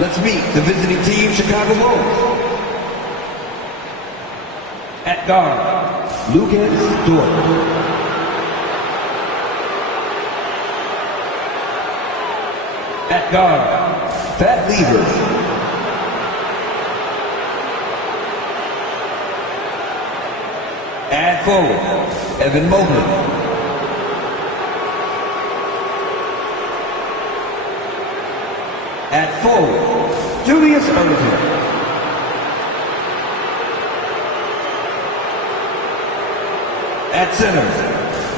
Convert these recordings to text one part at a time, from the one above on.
Let's meet the visiting team, Chicago Bulls. At guard, Lucas Dort. At guard, Pat Lever. At forward, Evan Mobley. At forward, Julius Irvin. At center,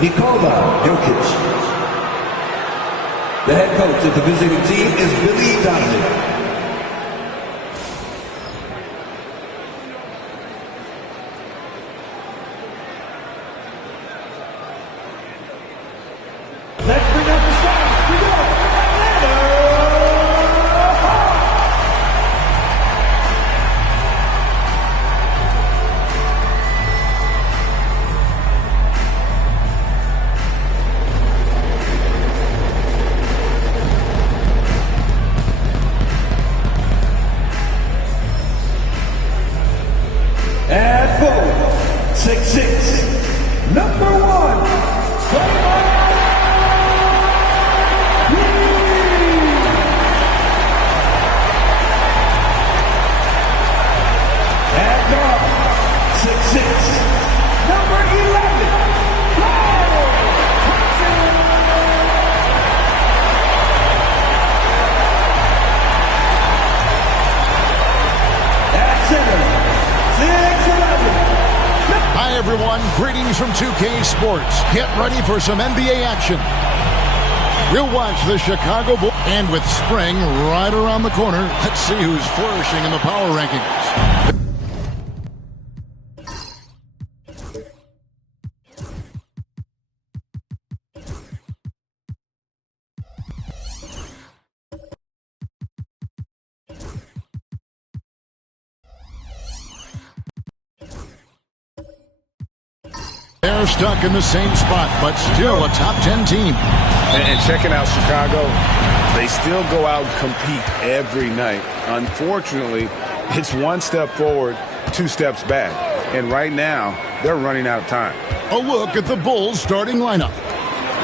Nikola Jokic. The head coach of the visiting team is Billy Donovan. Let's bring up the stars. We go. At forward, 6'6", number 1, at guard, 6'6", number 11, at center, Hi everyone, greetings from 2K Sports. Get ready for some NBA action. We'll watch the Chicago Bulls, and with spring right around the corner, let's see who's flourishing in the power rankings. They're stuck in the same spot, but still a top 10 team. And checking out Chicago, they still go out and compete every night. Unfortunately, it's one step forward, 2 steps back. And right now, they're running out of time. A look at the Bulls starting lineup.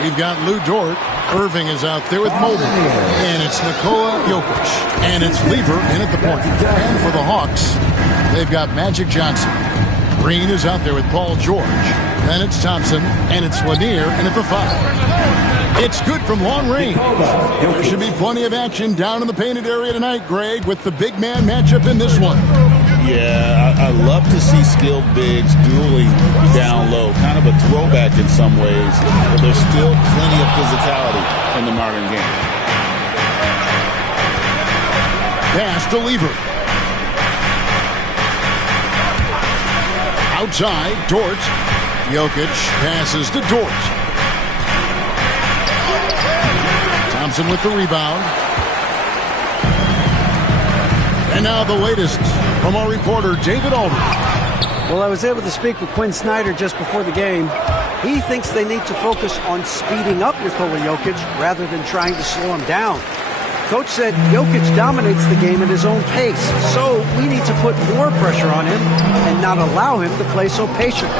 We've got Lou Dort. Irving is out there with Mobley. And it's Nikola Jokic. And it's Lever in at the point. And for the Hawks, they've got Magic Johnson. Green is out there with Paul George. Then it's Thompson, and it's Lanier, and at the 5. It's good from long range. There should be plenty of action down in the painted area tonight, Greg, with the big man matchup in this one. Yeah, I love to see skilled bigs dueling down low. Kind of a throwback in some ways, but there's still plenty of physicality in the modern game. Pass to Lever. Outside, Dort. Jokic passes to Dort. Thompson with the rebound. And now the latest from our reporter, David Aldridge. Well, I was able to speak with Quinn Snyder just before the game. He thinks they need to focus on speeding up Nikola Jokic rather than trying to slow him down. Coach said Jokic dominates the game at his own pace, so we need to put more pressure on him and not allow him to play so patiently.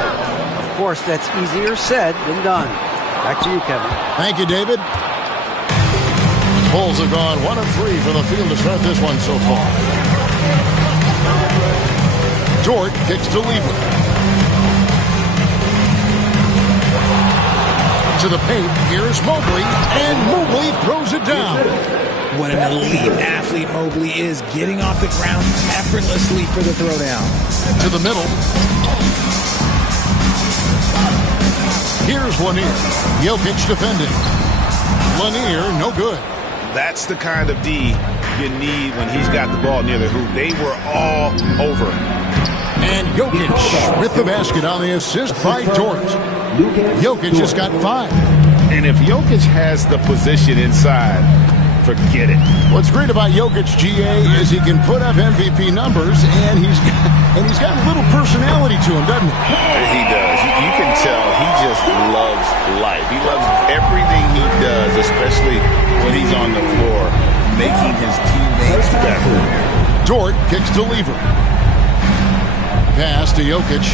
Of course, that's easier said than done. Back to you, Kevin. Thank you, David. Bulls have gone 1 of 3 from the field to start this one so far. Dort kicks to Lever. To the paint, here's Mobley, and Mobley throws it down. What an elite athlete Mobley is, getting off the ground effortlessly for the throwdown. To the middle. Here's Lanier. Jokic defending. Lanier, no good. That's the kind of D you need when he's got the ball near the hoop. They were all over. And Jokic with the basket on the assist by Dort. Jokic has got 5. And if Jokic has the position inside, forget it. What's great about Jokic, GA, is he can put up MVP numbers, and he's got a little personality to him, doesn't he? He does. You can tell he just loves life. He loves everything he does, especially when he's on the floor. making his teammates better. Dort kicks to Lever. Pass to Jokic.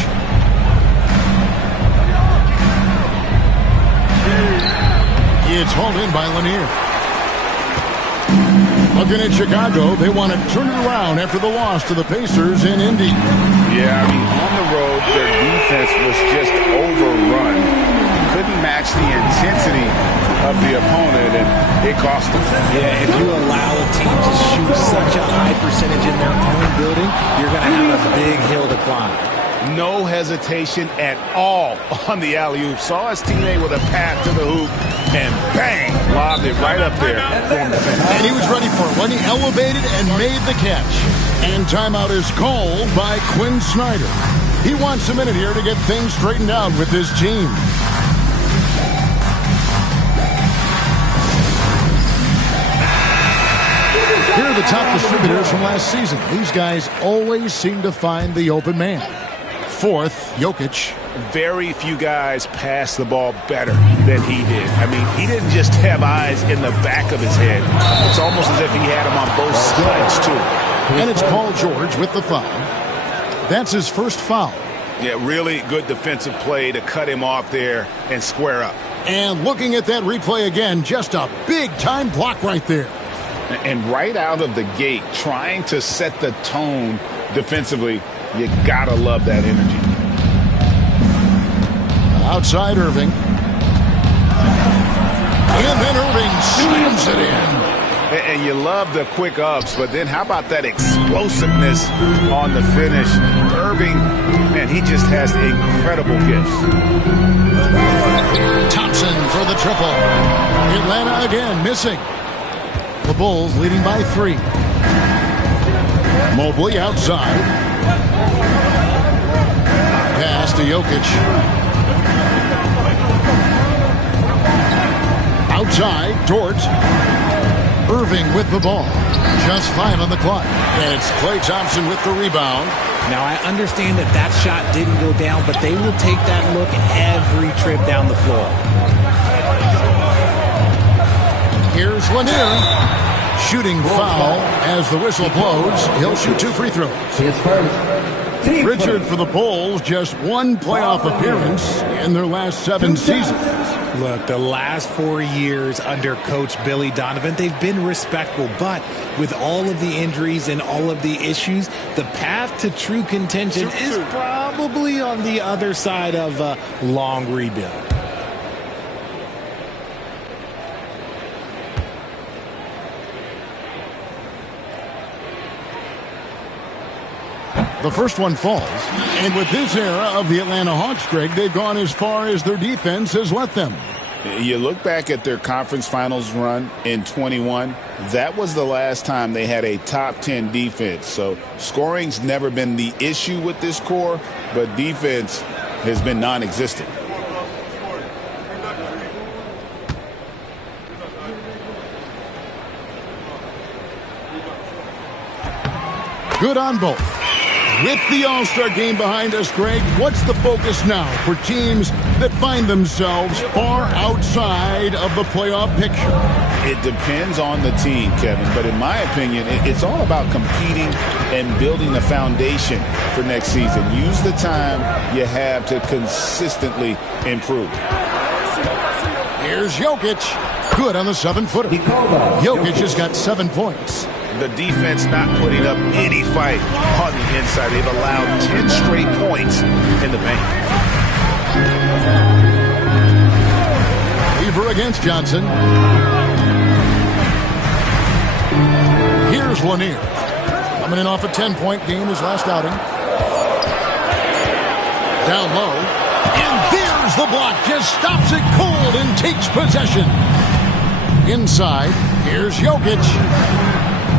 It's hauled in by Lanier. Looking at Chicago, they want to turn it around after the loss to the Pacers in Indy. Yeah, I mean, on the road, their defense was just overrun. Couldn't match the intensity of the opponent, and it cost them. Yeah, if you allow a team to shoot such a high percentage in their own building, you're going to have a big hill to climb. No hesitation at all on the alley-oop. Saw his teammate with a pass to the hoop, and bang, lobbed it right up there. And he was ready for it when he elevated and made the catch. And timeout is called by Quinn Snyder. He wants a minute here to get things straightened out with his team. Here are the top distributors from last season. These guys always seem to find the open man. Fourth, Jokic. Very few guys pass the ball better than he did. I mean, he didn't just have eyes in the back of his head. It's almost as if he had them on both sides, too. And it's Paul George with the foul. That's his first foul. Yeah, really good defensive play to cut him off there and square up. And looking at that replay again, just a big-time block right there. And right out of the gate, trying to set the tone defensively, you gotta love that energy. Outside Irving. And then Irving slams it in. And you love the quick ups, but then how about that explosiveness on the finish? Irving, man, he just has incredible gifts. Thompson for the triple. Atlanta again missing. The Bulls leading by 3. Mobley outside. Pass to Jokic. Outside, Dort. Irving with the ball. Just 5 on the clock. And it's Klay Thompson with the rebound. Now, I understand that that shot didn't go down, but they will take that look every trip down the floor. Here's Lanier. Shooting foul as the whistle blows. He'll shoot 2 free throws. Richard for the Bulls, just 1 playoff appearance in their last 7 seasons. Look, the last 4 years under Coach Billy Donovan, they've been respectable, but with all of the injuries and all of the issues, the path to true contention is probably on the other side of a long rebuild. The first one falls. And with this era of the Atlanta Hawks, Greg, they've gone as far as their defense has let them. You look back at their conference finals run in 21, that was the last time they had a top 10 defense. So scoring's never been the issue with this core, but defense has been non-existent. Good on both. With the All-Star game behind us, Greg, what's the focus now for teams that find themselves far outside of the playoff picture? It depends on the team, Kevin, but in my opinion, it's all about competing and building a foundation for next season. Use the time you have to consistently improve. Here's Jokic. Good on the 7-footer. Jokic has got 7 points. The defense not putting up any fight on the inside. They've allowed 10 straight points in the paint. Weaver against Johnson. Here's Lanier. Coming in off a 10-point game his last outing. Down low. And there's the block. Just stops it cold and takes possession. Inside. Here's Jokic.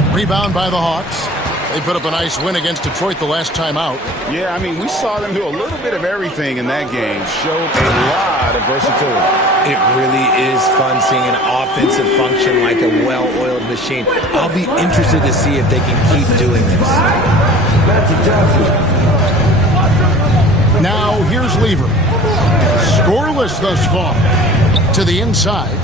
Rebound by the Hawks. They put up a nice win against Detroit the last time out. Yeah, I mean, we saw them do a little bit of everything in that game. Showed a lot of versatility. It really is fun seeing an offensive function like a well-oiled machine. I'll be interested to see if they can keep doing this. Now here's Lever. Scoreless thus far. To the inside.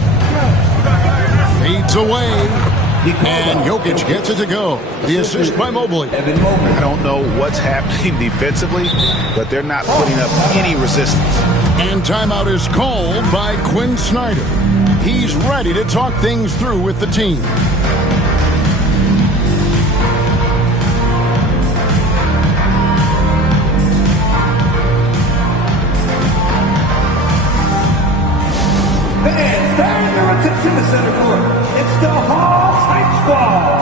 Fades away. And Jokic gets it to go. The assist by Mobley. I don't know what's happening defensively, but they're not putting up any resistance. And timeout is called by Quinn Snyder. He's ready to talk things through with the team. Fans, turn their attention to center court. It's the Hawks Hype Squad.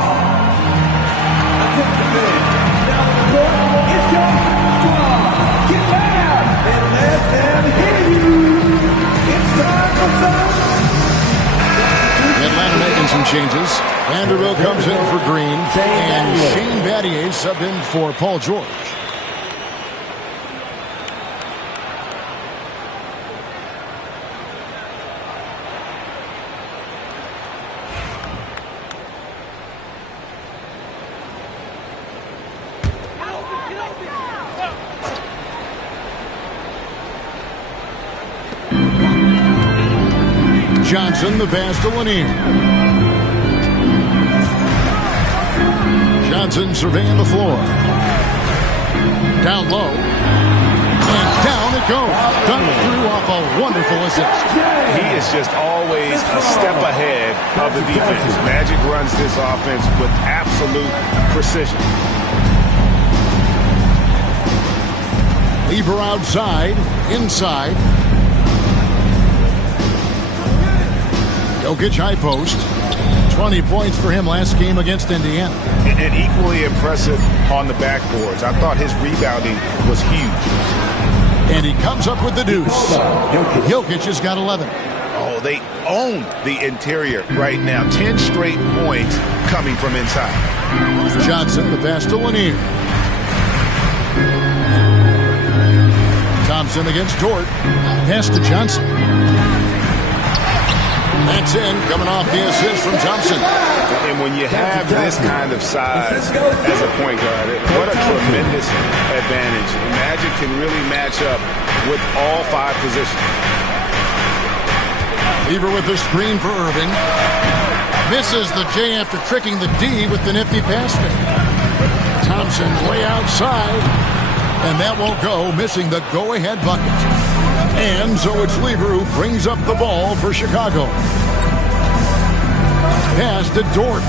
Attention fans, down the court, it's your Hype Squad. Get loud and let them hear you. It's time for some. Atlanta making some changes. Vanderbilt comes in for Green. And Shane Battier subbed in for Paul George. Johnson, the pass to Lanier. Johnson surveying the floor. Down low. And down it goes. Done through off a wonderful assist. He is just always a step ahead of the defense. Magic runs this offense with absolute precision. Lever outside. Inside. Jokic high post. 20 points for him last game against Indiana. And equally impressive on the backboards. I thought his rebounding was huge. And he comes up with the deuce. Jokic has got 11. Oh, they own the interior right now. 10 straight points coming from inside. Johnson, the pass to Lanier. Thompson against Dort. Pass to Johnson. That's in, coming off the assist from Thompson. And when you have this kind of size as a point guard, what a tremendous advantage. Magic can really match up with all 5 positions. Lever with the screen for Irving. Misses the J after tricking the D with the nifty pass fake. Thompson's way outside, and that won't go, missing the go-ahead bucket. And so it's Lever who brings up the ball for Chicago. Pass to Dort.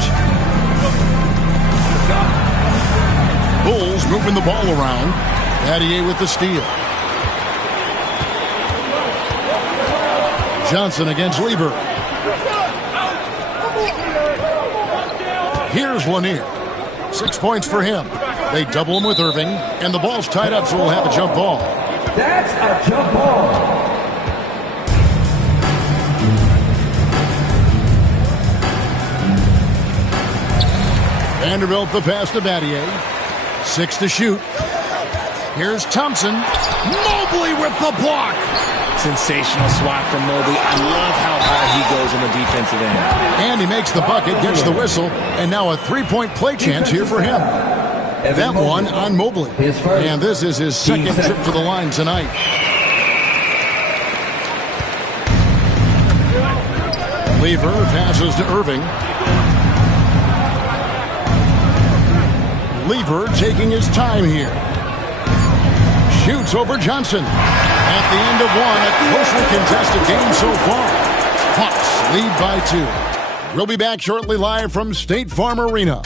Bulls moving the ball around. Battier with the steal. Johnson against Lever. Here's Lanier. 6 points for him. They double him with Irving, and the ball's tied up, so we'll have a jump ball. That's a jump ball. Vanderbilt the pass to Battier. 6 to shoot. Here's Thompson. Mobley with the block. Sensational swat from Mobley. I love how high he goes in the defensive end. And he makes the bucket, gets the whistle, and now a 3-point play chance here for him. That one on Mobley. And this is his second trip to the line tonight. Lever passes to Irving. Lever taking his time here. Shoots over Johnson. At the end of one, a closely contested game so far. Hawks lead by 2. We'll be back shortly live from State Farm Arena.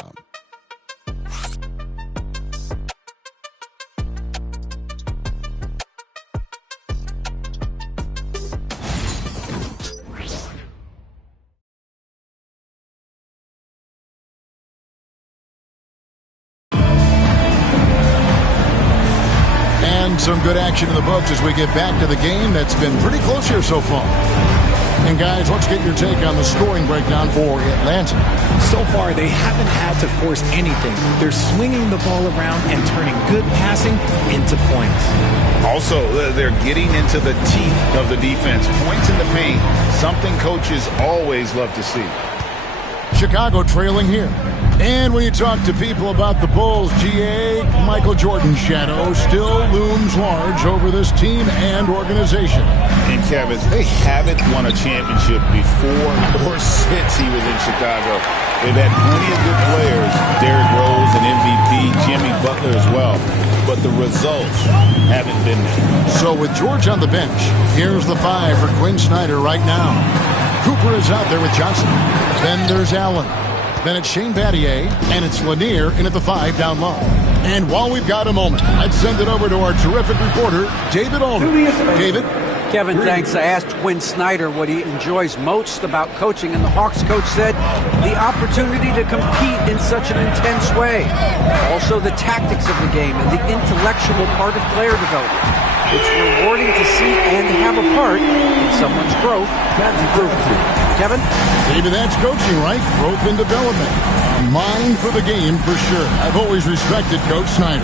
Some good action in the books as we get back to the game that's been pretty close here so far. And guys, let's get your take on the scoring breakdown for Atlanta. So far, they haven't had to force anything. They're swinging the ball around and turning good passing into points. Also, they're getting into the teeth of the defense. Points in the paint, something coaches always love to see. Chicago trailing here. And when you talk to people about the Bulls, GA, Michael Jordan's shadow still looms large over this team and organization. And Kevin, they haven't won a championship before or since he was in Chicago. They've had plenty of good players, Derrick Rose, an MVP, Jimmy Butler as well. But the results haven't been there. So with George on the bench, here's the 5 for Quinn Snyder right now. Cooper is out there with Johnson. Then there's Allen. Then it's Shane Battier, and it's Lanier in at the 5 down low. And while we've got a moment, I'd send it over to our terrific reporter, David Allner. David? Kevin, thanks. I asked Quinn Snyder what he enjoys most about coaching, and the Hawks coach said the opportunity to compete in such an intense way. Also the tactics of the game and the intellectual part of player development. It's rewarding to see and have a part in someone's growth and improvement. Kevin? Maybe that's coaching, right? Growth and development. A mind for the game for sure. I've always respected Coach Snyder.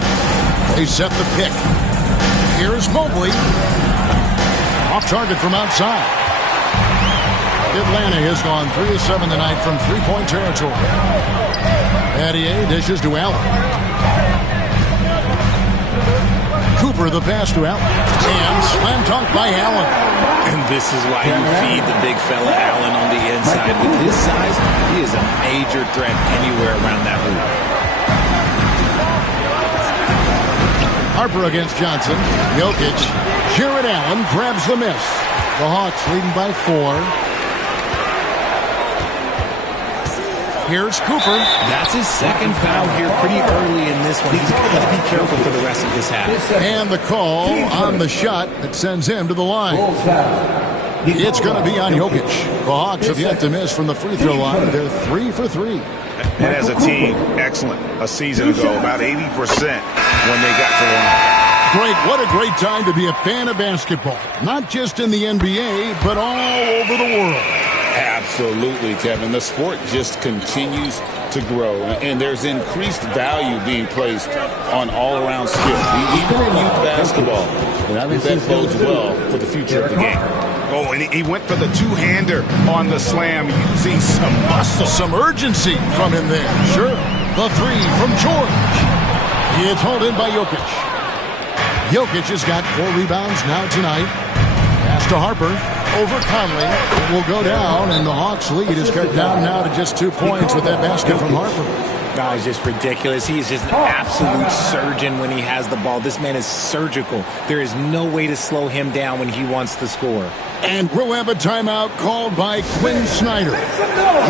They set the pick. Here's Mobley. Off target from outside. Atlanta has gone 3 of 7 tonight from three-point territory. Battier dishes to Allen. Cooper the pass to Allen. And slam dunk by Allen. And this is why you feed the big fella Allen on the inside. With his size, he is a major threat anywhere around that hoop. Harper against Johnson. Jokic. Jared Allen grabs the miss. The Hawks leading by 4. Here's Cooper. That's his second foul here pretty early in this one. He's got to be careful for the rest of this half. And the call on the shot that sends him to the line. It's going to be on Jokic. The Hawks have yet to miss from the free throw line. They're 3 for 3. And as a team, excellent. A season ago, about 80% when they got to the line. Great. What a great time to be a fan of basketball. Not just in the NBA, but all over the world. Absolutely, Kevin. The sport just continues to grow, and there's increased value being placed on all-around skill, even in youth basketball. And I think that bodes well for the future of the game. Oh, and he went for the two-hander on the slam using some muscle. Some urgency from him there. Sure. The 3 from George. It's hauled in by Jokic. Jokic has got 4 rebounds now tonight. Pass to Harper. Over Conley. It will go down, and the Hawks lead is cut down now to just 2 points with that basket from Harper. No, it's just ridiculous. He is just an absolute surgeon when he has the ball. This man is surgical. There is no way to slow him down when he wants to score. And we'll have a timeout called by Quinn Snyder.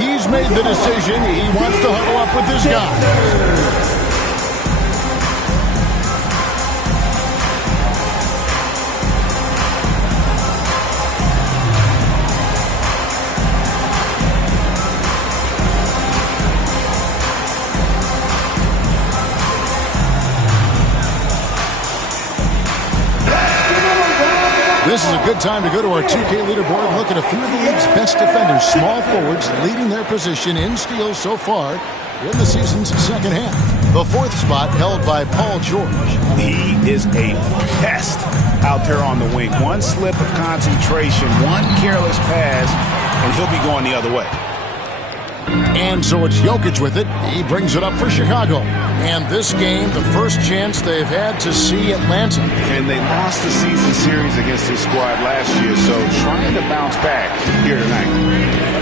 He's made the decision. He wants to huddle up with this guy. This is a good time to go to our 2K leaderboard and look at a few of the league's best defenders, small forwards, leading their position in steals so far in the season's second half. The 4th spot held by Paul George. He is a pest out there on the wing. One slip of concentration, one careless pass, and he'll be going the other way. And so it's Jokic with it. He brings it up for Chicago. And this game, the first chance they've had to see Atlanta. And they lost the season series against this squad last year, so trying to bounce back here tonight.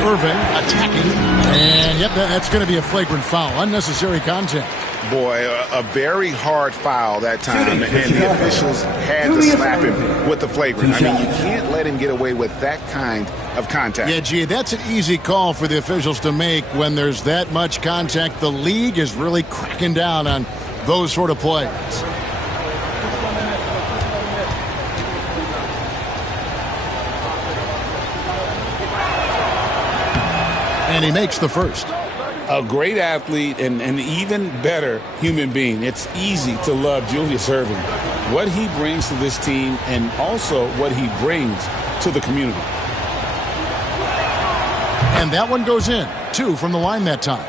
Irving attacking. And, yep, that's going to be a flagrant foul. Unnecessary contact. Boy, a very hard foul that time, and the officials had to slap him with the flagrant. I mean, you can't let him get away with that kind of contact. Yeah, gee, that's an easy call for the officials to make when there's that much contact. The league is really cracking down on those sort of plays. And he makes the first. A great athlete and an even better human being. It's easy to love Julius Erving. What he brings to this team and also what he brings to the community. And that one goes in. 2 from the line that time.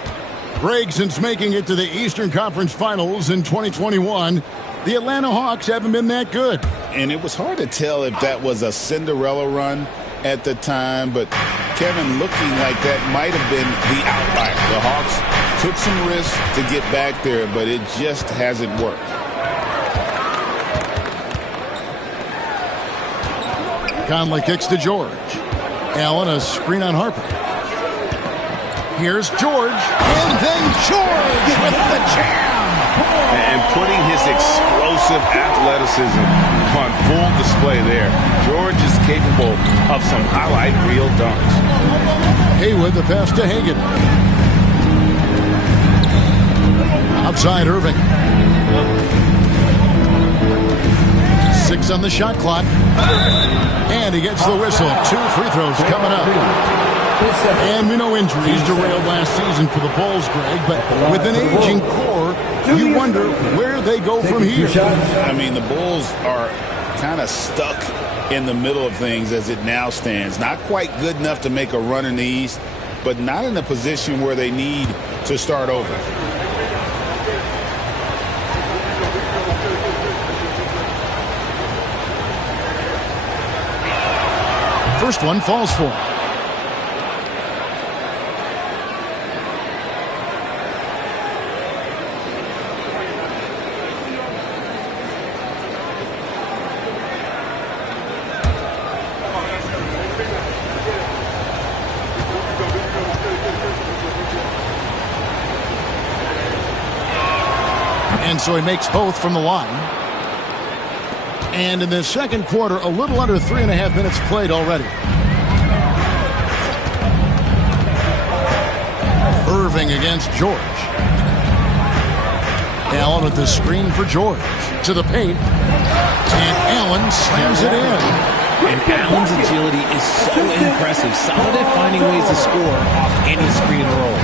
Greg, since making it to the Eastern Conference Finals in 2021, the Atlanta Hawks haven't been that good. And it was hard to tell if that was a Cinderella run at the time, but Kevin, looking like that might have been the outlier. The Hawks Took some risks to get back there, but it just hasn't worked. Conley kicks to George. Allen, a screen on Harper. Here's George, and then George with the jam. And putting his explosive athleticism on full display there. George is capable of some highlight reel dunks. Haywood, the pass to Hagan. Outside Irving. 6 on the shot clock. And he gets the whistle. 2 free throws coming up. And we know injuries derailed last season for the Bulls, Greg, but with an aging core, you wonder where they go from here. I mean, the Bulls are kind of stuck in the middle of things as it now stands. Not quite good enough to make a run in the East, but not in a position where they need to start over. First one falls for him. And so he makes both from the line. And in the second quarter, a little under 3.5 minutes played already. Irving against George. Allen with the screen for George. To the paint. And Allen slams it in. And Allen's agility is so impressive. Solid at finding ways to score off any screen and roll.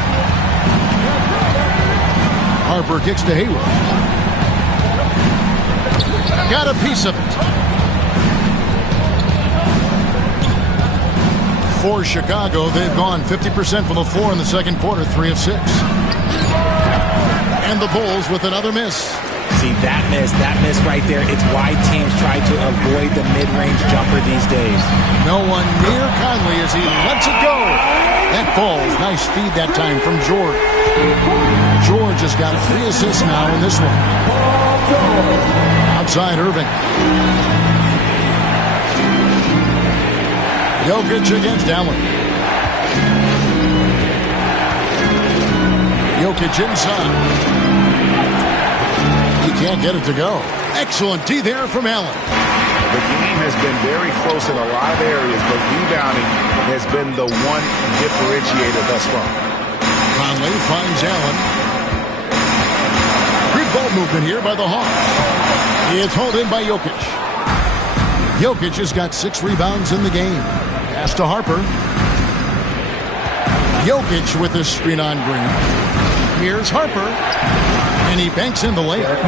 Harper kicks to Hayward. Got a piece of it. For Chicago, they've gone 50% from the floor in the second quarter, 3 of 6. And the Bulls with another miss. See, that miss right there, it's why teams try to avoid the mid-range jumper these days. No one near Conley as he lets it go. That falls. Nice feed that time from George. George has got 3 assists now in this one. Outside Irving. Jokic against Allen. Jokic inside. He can't get it to go. Excellent D there from Allen. The game has been very close in a lot of areas, but rebounding has been the one differentiator thus far. Conley finds Allen. Good ball movement here by the Hawks. It's hauled in by Jokic. Jokic has got 6 rebounds in the game. Pass to Harper. Jokic with the screen on Green. Here's Harper. And he banks in the layup.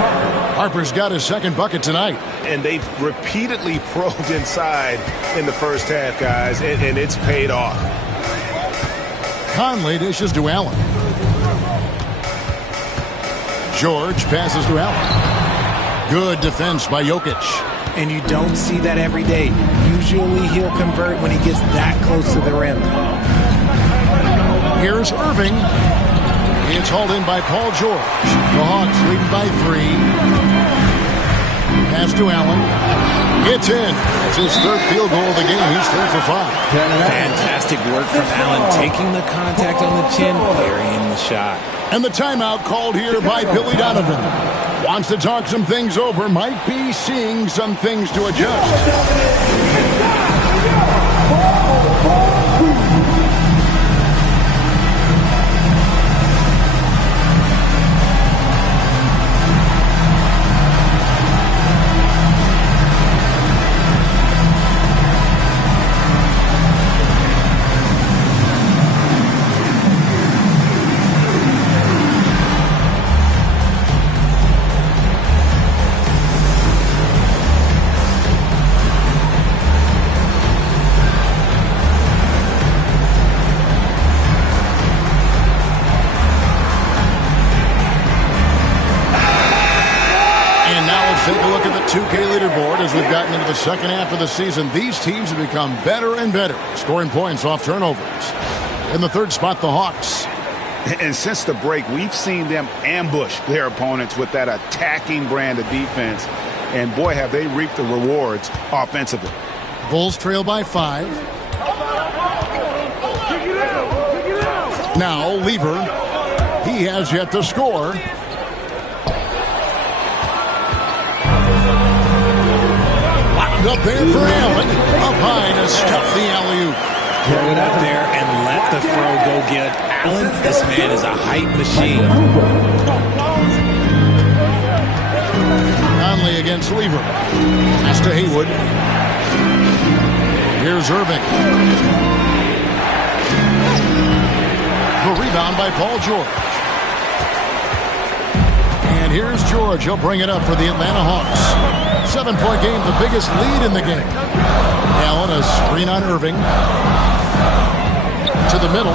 Harper's got his second bucket tonight. And they've repeatedly probed inside in the first half, guys, and it's paid off. Conley dishes to Allen. George passes to Allen. Good defense by Jokic. And you don't see that every day. Usually he'll convert when he gets that close to the rim. Here's Irving. It's hauled in by Paul George. The Hawks leading by 3. Pass to Allen. It's in. It's his 3rd field goal of the game. He's 3 for 5. Fantastic work from Allen. Taking the contact on the chin, burying the shot. And the timeout called here by Billy Donovan. Wants to talk some things over. Might be seeing some things to adjust. Take a look at the 2K leaderboard as we've gotten into the second half of the season. These teams have become better and better, scoring points off turnovers. In the 3rd spot, the Hawks. And since the break, we've seen them ambush their opponents with that attacking brand of defense. And boy, have they reaped the rewards offensively. Bulls trail by 5. Now Lever. He has yet to score. Wound up there for Allen. Up high to stop the alley-oop. Throw it up there and let the throw go get Allen. This man is a hype machine. Conley against Lever. Pass to Haywood. Here's Irving. The rebound by Paul George. And here's George. He'll bring it up for the Atlanta Hawks. 7-point game, the biggest lead in the game. Allen, a screen on Irving. To the middle.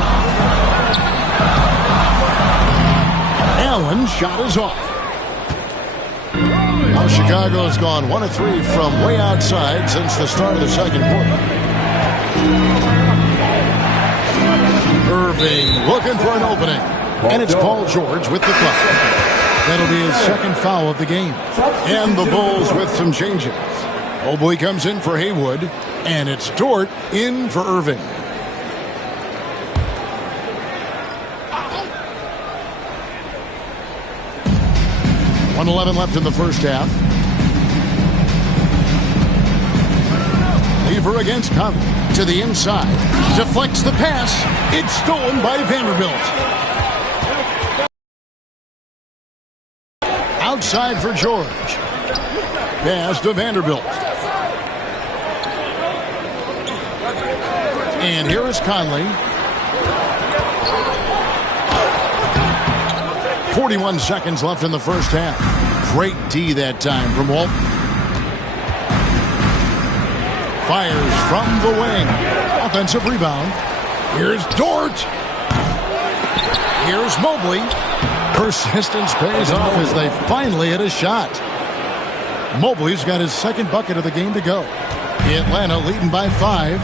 Allen shot is off. Now Chicago has gone 1 of 3 from way outside since the start of the second quarter. Irving looking for an opening. And it's Paul George with the foul. That'll be his second foul of the game. And the Bulls with some changes. Mobley comes in for Haywood. And it's Dort in for Irving. .11 left in the first half. Lever against Conley. To the inside. Deflects the pass. It's stolen by Vanderbilt. Outside for George. Pass to Vanderbilt. And here is Conley. 41 seconds left in the first half. Great D that time from Walton. Fires from the wing. Offensive rebound. Here's Dort. Here's Mobley. Persistence pays off as they finally hit a shot. Mobley's got his second bucket of the game to go. Atlanta leading by 5.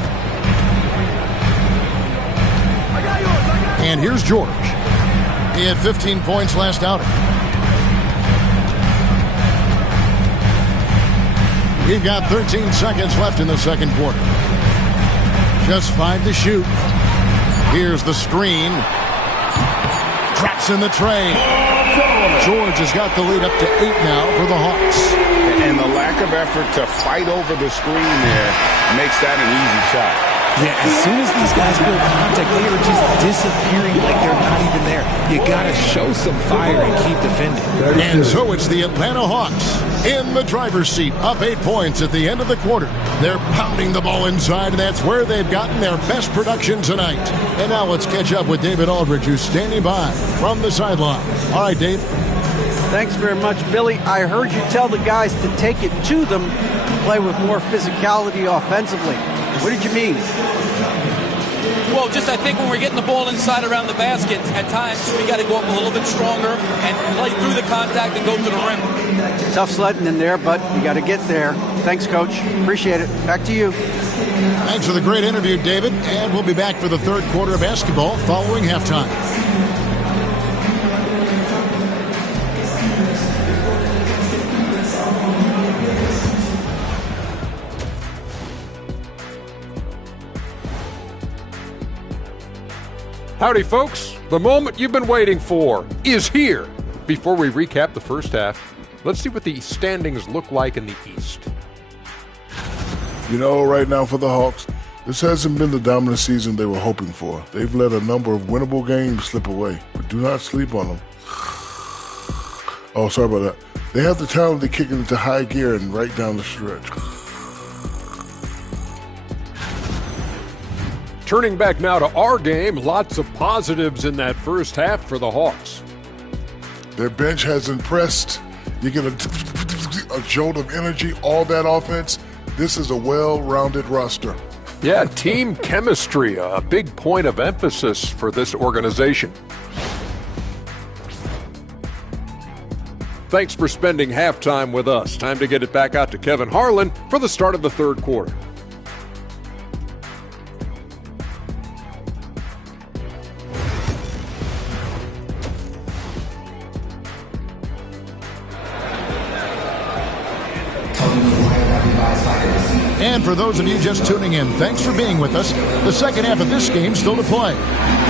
And here's George. He had 15 points last outing. We've got 13 seconds left in the second quarter. Just 5 to shoot. Here's the screen. Traps in the tray. George has got the lead up to 8 now for the Hawks. And the lack of effort to fight over the screen there makes that an easy shot. Yeah, as soon as these guys feel contact, they are just disappearing like they're not even there. You got to show some fire and keep defending. And so it's the Atlanta Hawks in the driver's seat, up 8 points at the end of the quarter. They're pounding the ball inside, and that's where they've gotten their best production tonight. And now let's catch up with David Aldridge, who's standing by from the sideline. All right, Dave. Thanks very much, Billy. I heard you tell the guys to take it to them, play with more physicality offensively. What did you mean? Well, just I think when we're getting the ball inside around the basket, at times we got to go up a little bit stronger and play through the contact and go to the rim. Tough sledding in there, but you got to get there. Thanks, Coach. Appreciate it. Back to you. Thanks for the great interview, David. And we'll be back for the third quarter of basketball following halftime. Howdy, folks. The moment you've been waiting for is here. Before we recap the first half, let's see what the standings look like in the East. You know, right now for the Hawks, this hasn't been the dominant season they were hoping for. They've let a number of winnable games slip away, but do not sleep on them. Oh, sorry about that. They have the talent to kick it into high gear and right down the stretch. Turning back now to our game, lots of positives in that first half for the Hawks. Their bench has impressed. You get a jolt of energy, all that offense. This is a well-rounded roster. Yeah, team chemistry, a big point of emphasis for this organization. Thanks for spending halftime with us. Time to get it back out to Kevin Harlan for the start of the third quarter. And for those of you just tuning in, thanks for being with us. The second half of this game still to play.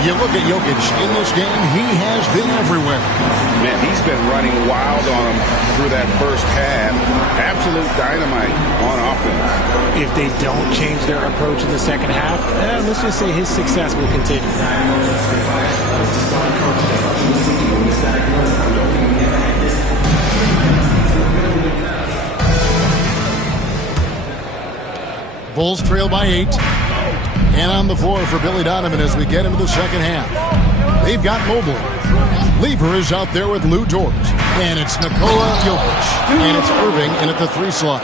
You look at Jokic in this game, he has been everywhere. Man, he's been running wild on him through that first half. Absolute dynamite on offense. If they don't change their approach in the second half, let's just say his success will continue. Bulls trail by 8. And on the floor for Billy Donovan as we get into the second half. They've got Mobley. Lever is out there with Lou Dort. And it's Nikola Jokic. And it's Irving in at the 3 slot.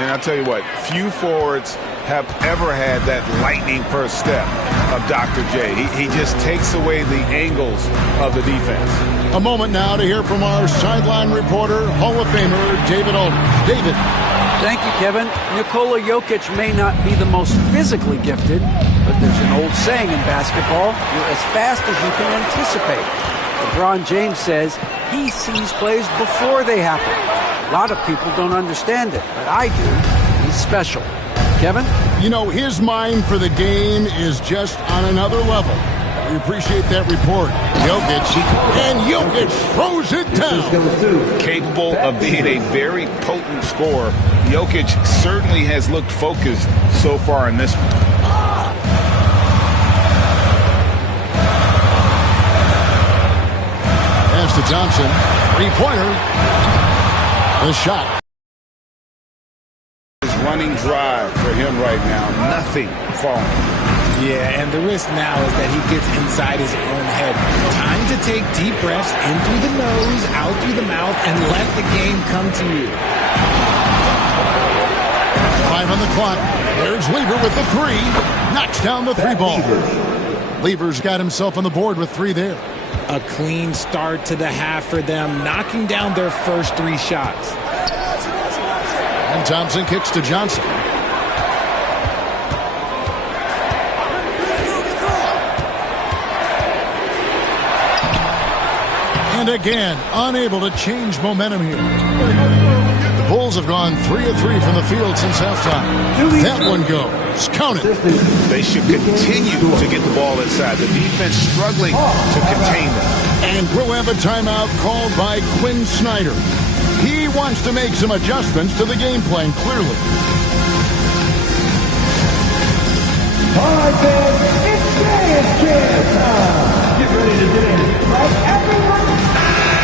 And I'll tell you what, few forwards have ever had that lightning first step of Dr. J. He just takes away the angles of the defense. A moment now to hear from our sideline reporter, Hall of Famer David Aldridge. David. Thank you, Kevin. Nikola Jokic may not be the most physically gifted, but there's an old saying in basketball, you're as fast as you can anticipate. LeBron James says he sees plays before they happen. A lot of people don't understand it, but I do. He's special. Kevin? You know, his mind for the game is just on another level. We appreciate that report. Jokic, and Jokic throws it down. Capable of being a very potent scorer. Jokic certainly has looked focused so far in this one. Pass to Johnson. 3-pointer. The shot. Running drive for him right now. Nothing falling. Yeah, and the risk now is that he gets inside his own head. Time to take deep breaths in through the nose, out through the mouth, and let the game come to you. 5 on the clock. There's Lever with the 3. Knocks down the 3 ball. Lever's got himself on the board with 3 there. A clean start to the half for them, knocking down their first 3 shots. And Thompson kicks to Johnson. And again, unable to change momentum here. The Bulls have gone 3 of 3 from the field since halftime. That one goes. Count it. They should continue to get the ball inside. The defense struggling to contain them. And we'll have a timeout called by Quinn Snyder. He wants to make some adjustments to the game plan, clearly. All right, fans, it's dance time. Get ready to dance, right, everyone?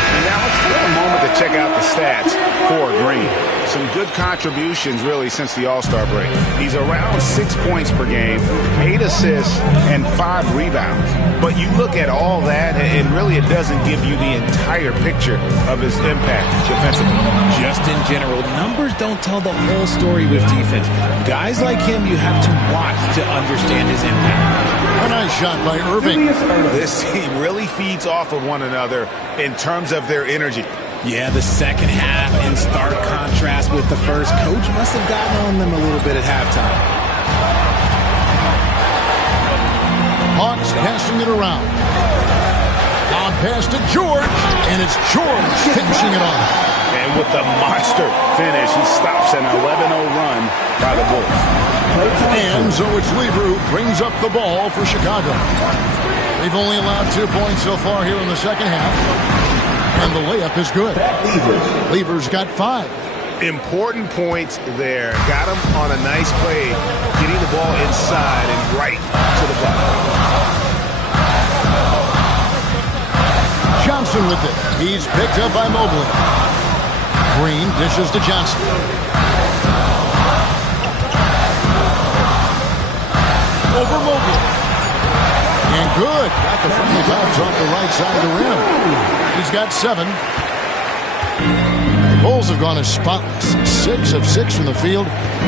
And now let's take a moment to check out the stats for Green. Some good contributions, really, since the All-Star break. He's around 6 points per game, 8 assists, and 5 rebounds. But you look at all that, and really it doesn't give you the entire picture of his impact defensively. Just in general, numbers don't tell the whole story with defense. Guys like him, you have to watch to understand his impact. A nice shot by Irving. This team really feeds off of one another in terms of their energy. Yeah, the second half in stark contrast with the first. Coach must have gotten on them a little bit at halftime. Hawks passing it around. On pass to George, and it's George finishing it off. And with the monster finish, he stops an 11-0 run by the Bulls. And so it's Lever who brings up the ball for Chicago. They've only allowed 2 points so far here in the second half. And the layup is good. Lever's got 5. Important points there. Got him on a nice play, getting the ball inside and right to the bottom. Johnson with it. He's picked up by Mobley. Green dishes to Johnson. Over Mobley. And good. Got the friendly bounce off the right side of the rim. He's got 7. The Bulls have gone as spotless. 6 of 6 from the field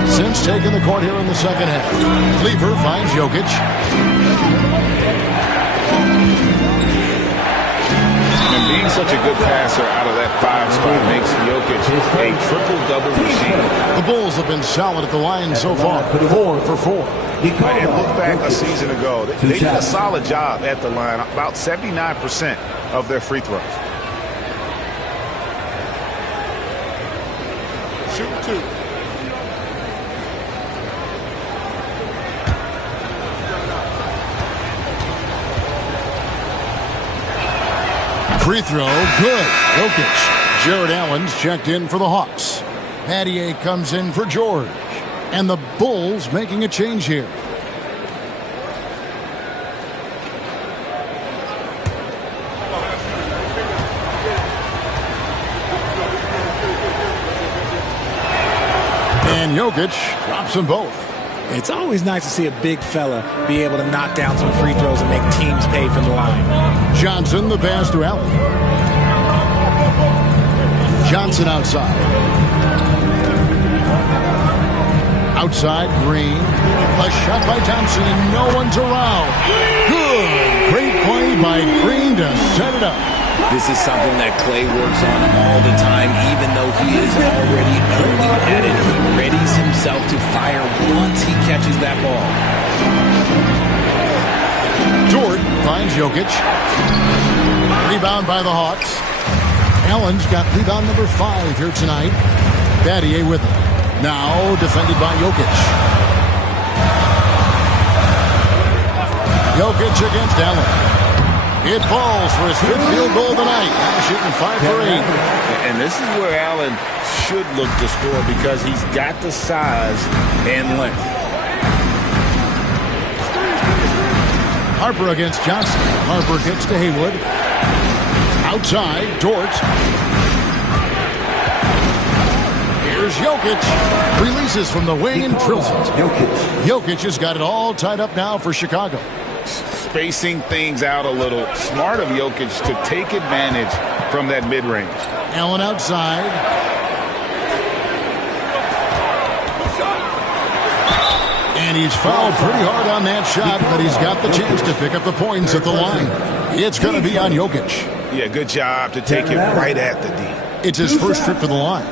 since taking the court here in the second half. Lever finds Jokic. And being such a good passer out of that 5 spot makes Jokic a triple-double machine. The Bulls have been solid at the line so far. 4 for 4. And look back a season ago. They did a solid job at the line. About 79% of their free throws. Shoot 2. Free throw, good. Jokic. Jared Allen's checked in for the Hawks. Battier comes in for George. And the Bulls making a change here. And Jokic drops them both. It's always nice to see a big fella be able to knock down some free throws and make teams pay from the line. Johnson, the pass to Allen. Johnson outside. Outside, Green. A shot by Thompson, and no one's around. Good. Great play by Green to set it up. This is something that Clay works on all the time, even though he is already elite at it. He readies himself to fire once he catches that ball. Dort finds Jokic. Rebound by the Hawks. Allen's got rebound number 5 here tonight. Battier with him. Now defended by Jokic. Jokic against Allen. It falls for his 5th field goal of the night. Shooting 5 for 8. And this is where Allen should look to score because he's got the size and length. Harper against Johnson. Harper gets to Haywood. Outside, Dort. Here's Jokic. Releases from the wing and drills it. Jokic has got it all tied up now for Chicago. Spacing things out a little. Smart of Jokic to take advantage from that mid-range. Allen outside. And he's fouled pretty hard on that shot, but he's got the chance to pick up the points at the line. It's going to be on Jokic. Yeah, good job to take it right at the D. It's his first trip to the line.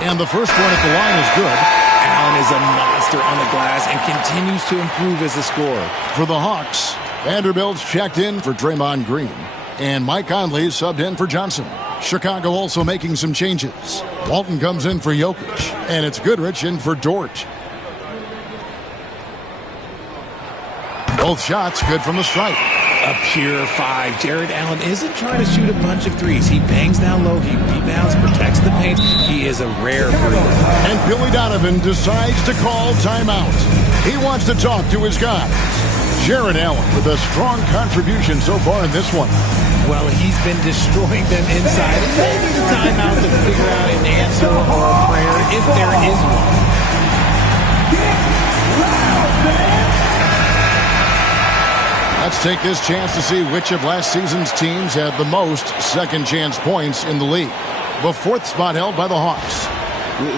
And the first one at the line is good. Allen is a monster on the glass and continues to improve as a scorer. For the Hawks, Vanderbilt's checked in for Draymond Green. And Mike Conley subbed in for Johnson. Chicago also making some changes. Walton comes in for Jokic. And it's Goodrich in for Dort. Both shots good from the stripe. A pure 5. Jared Allen isn't trying to shoot a bunch of threes. He bangs down low. He rebounds, protects the paint. He is a rare breed. And Billy Donovan decides to call timeout. He wants to talk to his guys. Jared Allen with a strong contribution so far in this one. Well, he's been destroying them inside. And maybe the timeout to figure out an answer or a prayer if there is one. Let's take this chance to see which of last season's teams had the most second chance points in the league. The 4th spot held by the Hawks.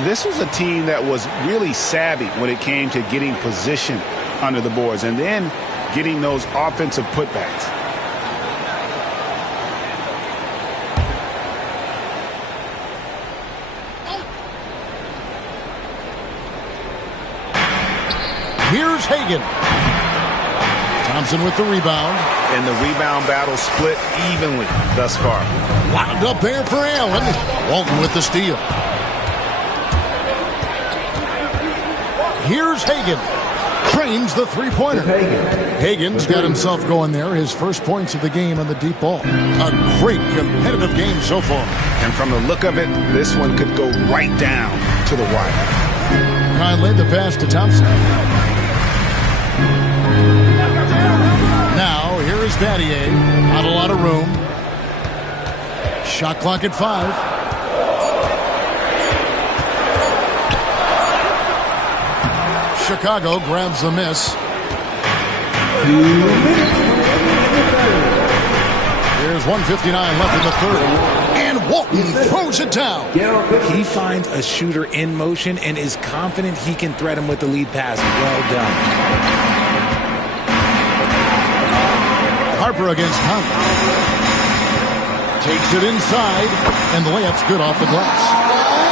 This was a team that was really savvy when it came to getting position under the boards and then getting those offensive putbacks. Here's Hagan. Thompson with the rebound. And the rebound battle split evenly thus far. Wound up there for Allen. Walton with the steal. Here's Hagan. Trains the three-pointer. Hagan's got himself going there. His first points of the game on the deep ball. A great competitive game so far. And from the look of it, this one could go right down to the wire. Conley the pass to Thompson. Now, here is Battier. Not a lot of room. Shot clock at 5. Chicago grabs the miss. There's 1:59 left in the third. And Walton throws it down. He finds a shooter in motion and is confident he can threat him with the lead pass. Well done. Harper against Conley. Takes it inside, and the layup's good off the glass.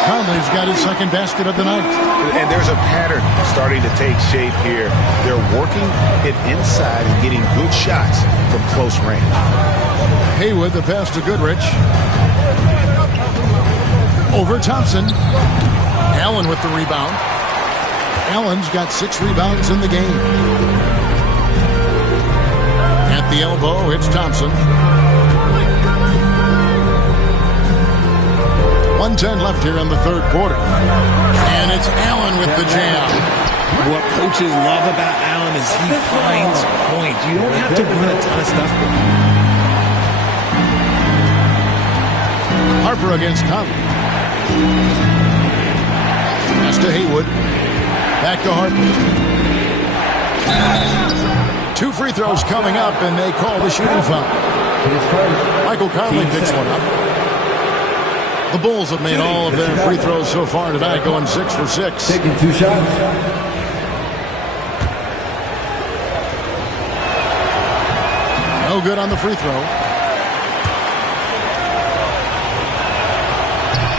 Conley's got his second basket of the night. And there's a pattern starting to take shape here. They're working it inside and getting good shots from close range. Haywood, the pass to Goodrich. Over Thompson. Allen with the rebound. Allen's got 6 rebounds in the game. At the elbow, it's Thompson. 1:10 left here in the third quarter. And it's Allen with the jam. What coaches love about Allen is he finds points. You don't have to run a ton of stuff for him. Harper against Conley. Pass to Haywood. Back to Harper. 2 free throws coming up, and they call the shooting foul. Michael Conley picks one up. The Bulls have made all of their free throws so far tonight, going 6 for 6. Taking 2 shots. No good on the free throw.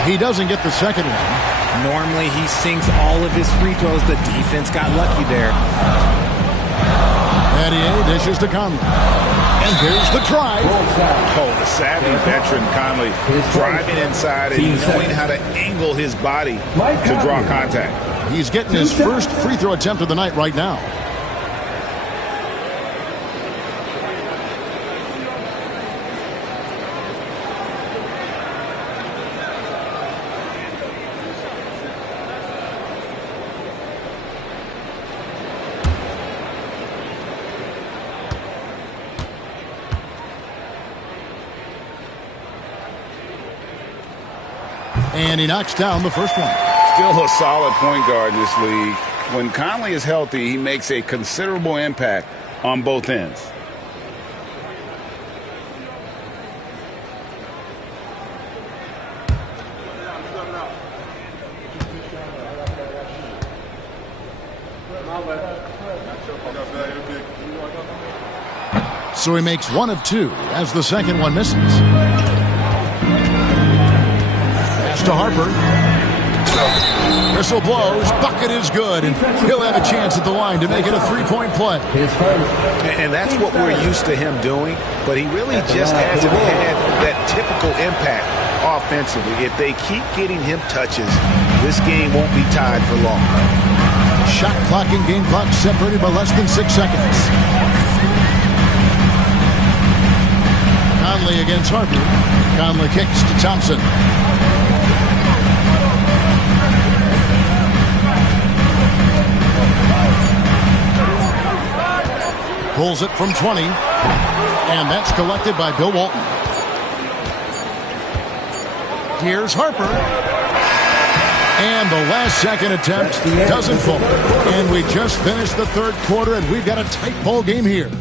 He doesn't get the second one. Normally he sinks all of his free throws. The defense got lucky there. Adier dishes to Conley. And here's the drive. Oh, the savvy veteran Conley driving inside and knowing how to angle his body to draw contact. He's getting his first free throw attempt of the night right now. And he knocks down the first one. Still a solid point guard in this league. When Conley is healthy, he makes a considerable impact on both ends. So he makes 1 of 2 as the second one misses. To Harper. Whistle blows. Bucket is good, and he'll have a chance at the line to make it a 3-point play. And that's what we're used to him doing, but he really just hasn't had that typical impact offensively. If they keep getting him touches, this game won't be tied for long. Shot clock and game clock separated by less than 6 seconds. Conley against Harper. Conley kicks to Thompson. Pulls it from 20, and that's collected by Bill Walton. Here's Harper. And the last-second attempt doesn't fall. And we just finished the third quarter, and we've got a tight ball game here.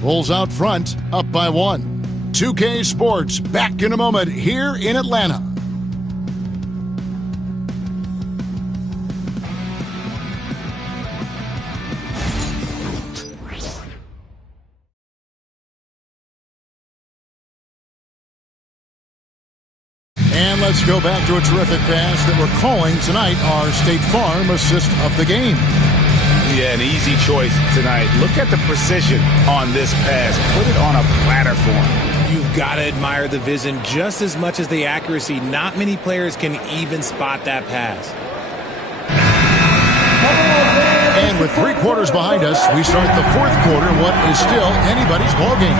Bulls out front, up by 1. 2K Sports, back in a moment here in Atlanta. And let's go back to a terrific pass that we're calling tonight our State Farm assist of the game. Yeah, an easy choice tonight. Look at the precision on this pass. Put it on a platter for him. You've got to admire the vision just as much as the accuracy. Not many players can even spot that pass. And with 3 quarters behind us, we start the fourth quarter, what is still anybody's ballgame.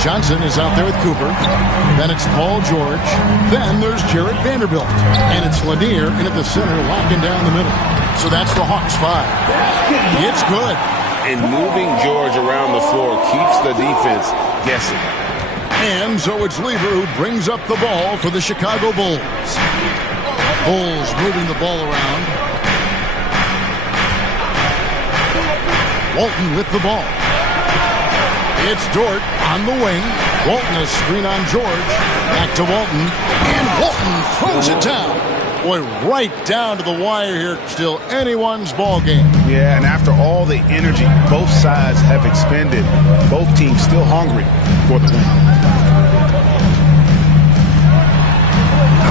Johnson is out there with Cooper. Then it's Paul George. Then there's Jarrett Vanderbilt. And it's Lanier in at the center, locking down the middle. So that's the Hawks 5. It's good. And moving George around the floor keeps the defense guessing. And so it's Lever who brings up the ball for the Chicago Bulls. Bulls moving the ball around. Walton with the ball. It's Dort on the wing. Walton a screen on George. Back to Walton. And Walton throws it down. Boy, right down to the wire here. Still anyone's ball game. Yeah, and after all the energy both sides have expended, both teams still hungry for the win.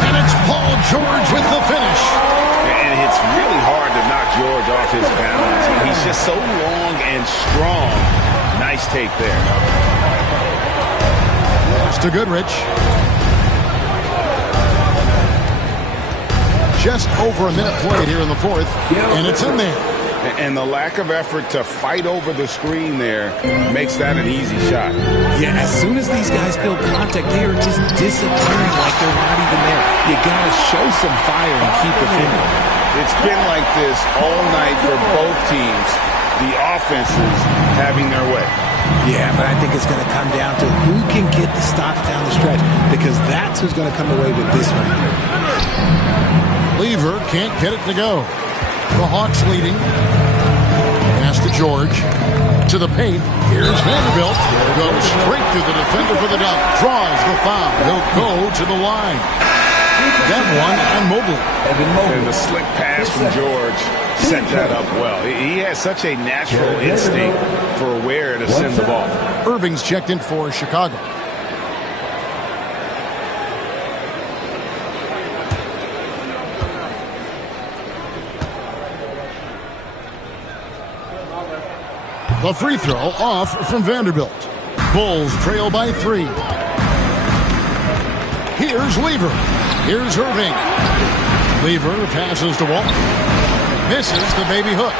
And it's Paul George with the so long and strong. Nice take there. Pass to Goodrich. Just over a minute played here in the fourth, and it's in there. And the lack of effort to fight over the screen there makes that an easy shot. Yeah, as soon as these guys feel contact, they are just disappearing like they're not even there. You got to show some fire and keep defending. It's been like this all night for both teams. The offenses having their way. Yeah, but I think it's going to come down to who can get the stops down the stretch, because that's who's going to come away with this one. Lever can't get it to go. The Hawks leading. Pass to George. To the paint. Here's Vanderbilt. Goes straight to the defender for the dunk. Draws the foul. He'll go to the line. That one on Mobley. And the slick pass from George set that up well. He has such a natural instinct for where to send the ball. Irving's checked in for Chicago. The free throw off from Vanderbilt. Bulls trail by 3. Here's Lever. Here's Irving. Lever passes to Walton. Misses the baby hook.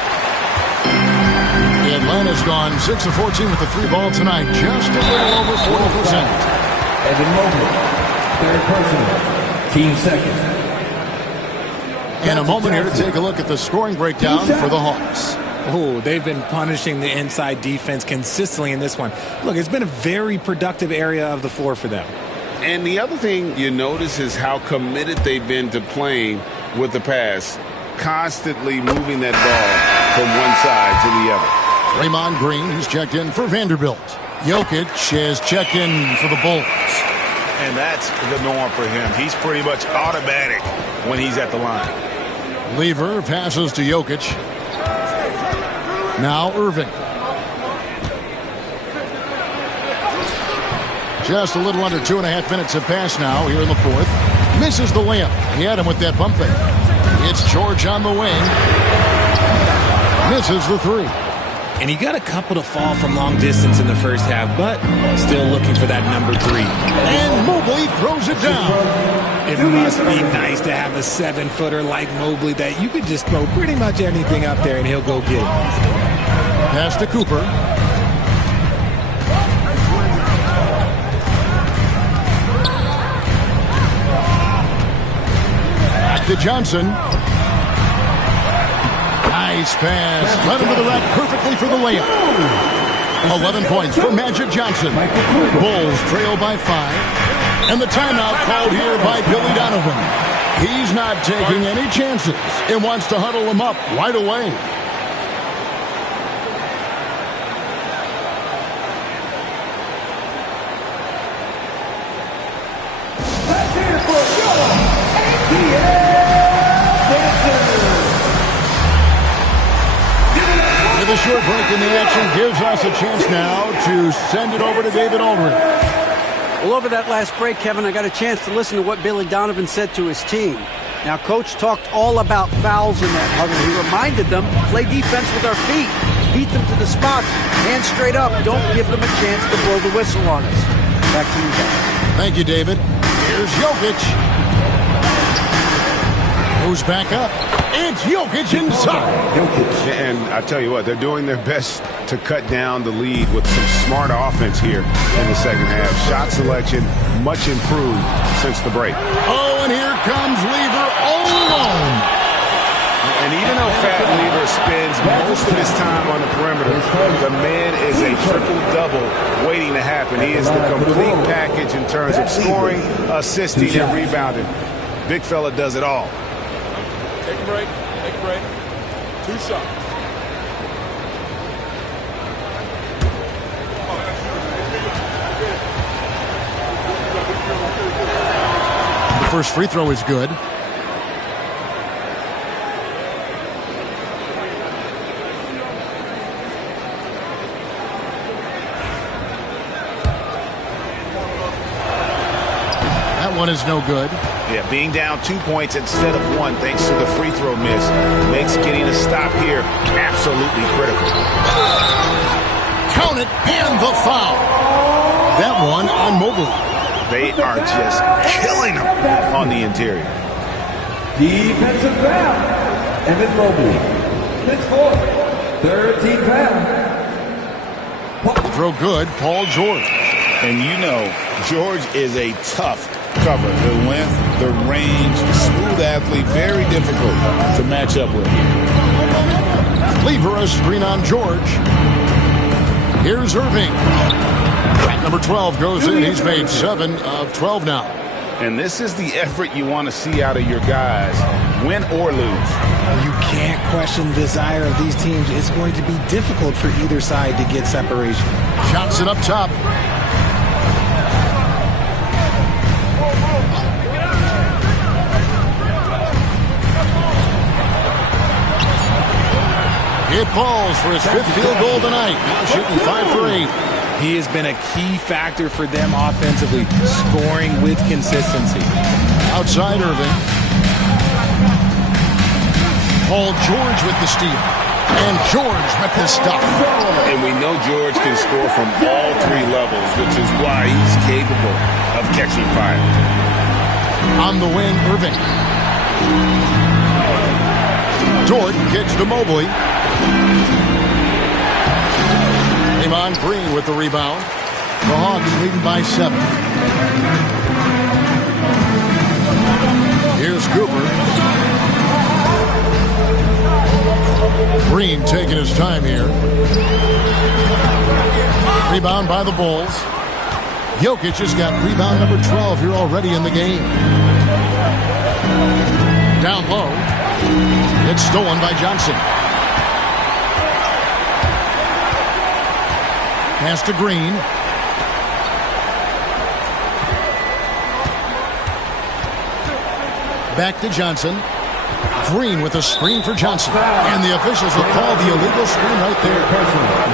Atlanta's gone 6 of 14 with the 3 ball tonight. Just a little over 40%. Evan Mobley, third personal, team second. And a moment here to take a look at the scoring breakdown for the Hawks. Oh, they've been punishing the inside defense consistently in this one. Look, it's been a very productive area of the floor for them. And the other thing you notice is how committed they've been to playing with the pass, constantly moving that ball from one side to the other. Draymond Green, who's checked in for Vanderbilt. Jokic has checked in for the Bulls. And that's the norm for him. He's pretty much automatic when he's at the line. Lever passes to Jokic. Now Irving. Just a little under 2.5 minutes have passed now here in the fourth. Misses the layup. He had him with that pump fake. It's George on the wing. Misses the 3. And he got a couple to fall from long distance in the first half, but still looking for that number 3. And Mobley throws it down. It must be nice to have a 7-footer like Mobley that you could just throw pretty much anything up there and he'll go get it. Pass to Cooper. Back to Johnson. Nice pass. Led him to the rack perfectly for the layup. 11 points for Magic Johnson. Bulls trail by 5. And the timeout called here by Billy Donovan. He's not taking any chances and wants to huddle them up right away. With a short break in the action gives us a chance now to send it over to David Aldridge. Well, over that last break, Kevin, I got a chance to listen to what Billy Donovan said to his team. Now, Coach talked all about fouls in that huddle. He reminded them, play defense with our feet. Beat them to the spots. Hands straight up. Don't give them a chance to blow the whistle on us. Back to you guys. Thank you, David. Here's Jokic. Goes back up. It's Jokic inside. And I tell you what, they're doing their best to cut down the lead with some smart offense here in the second half. Shot selection much improved since the break. Oh, and here comes Lever all alone. And even though Fat Lever spends most of his time on the perimeter, the man is a triple-double waiting to happen. He is the complete package in terms of scoring, assisting, and rebounding. Big fella does it all. Take a break. Take a break. 2 shots. The first free throw is good. one is no good. Yeah, being down 2 points instead of 1 thanks to the free throw miss makes getting a stop here absolutely critical. Count it, and the foul. That one on Mobley. They are just killing them on the interior. Defensive foul. Evan Mobley. His fourth. 13th foul. Throw good, Paul George. And you know, George is a tough cover. The length, the range, smooth athlete, very difficult to match up with. Lever a screen on George. Here's Irving. Number 12 goes in. He's made 7 of 12 now. And this is the effort you want to see out of your guys, win or lose. You can't question the desire of these teams. It's going to be difficult for either side to get separation. Johnson up top. It falls for his 5th field goal tonight. Now shooting 5 for 8. He has been a key factor for them offensively, scoring with consistency. Outside Irving. Paul George with the steal. And George with the stop. And we know George can score from all 3 levels, which is why he's capable of catching fire. On the wing, Irving. Dort kicks to Mobley. Draymond Green with the rebound. The Hawks leading by 7. Here's Cooper. Green taking his time here. Rebound by the Bulls. Jokic has got rebound number 12 here already in the game. Down low. It's stolen by Johnson. Pass to Green. Back to Johnson. Green with a screen for Johnson. And the officials will call the illegal screen right there.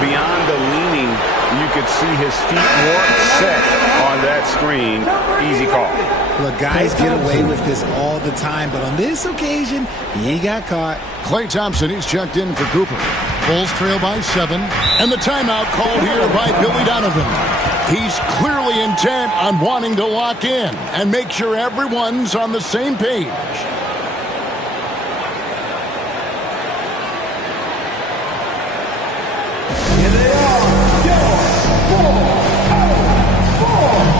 Beyond the leaning, you could see his feet weren't set on that screen. Easy call. Look, guys get away with this all the time, but on this occasion, he got caught. Klay Thompson, he's checked in for Cooper. Bulls trail by 7. And the timeout called here by Billy Donovan. He's clearly intent on wanting to lock in and make sure everyone's on the same page. Here they are. Go. 4.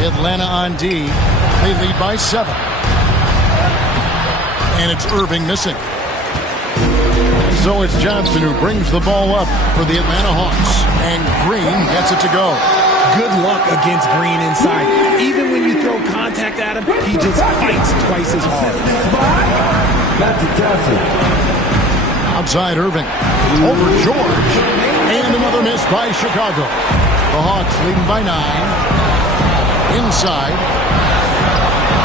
Atlanta on D. They lead by 7. And it's Irving missing. So it's Johnson who brings the ball up for the Atlanta Hawks. And Green gets it to go. Good luck against Green inside. Even when you throw contact at him, he just fights twice as hard. Back to Johnson. Outside Irving. Over George. And another miss by Chicago. The Hawks leading by 9. Inside.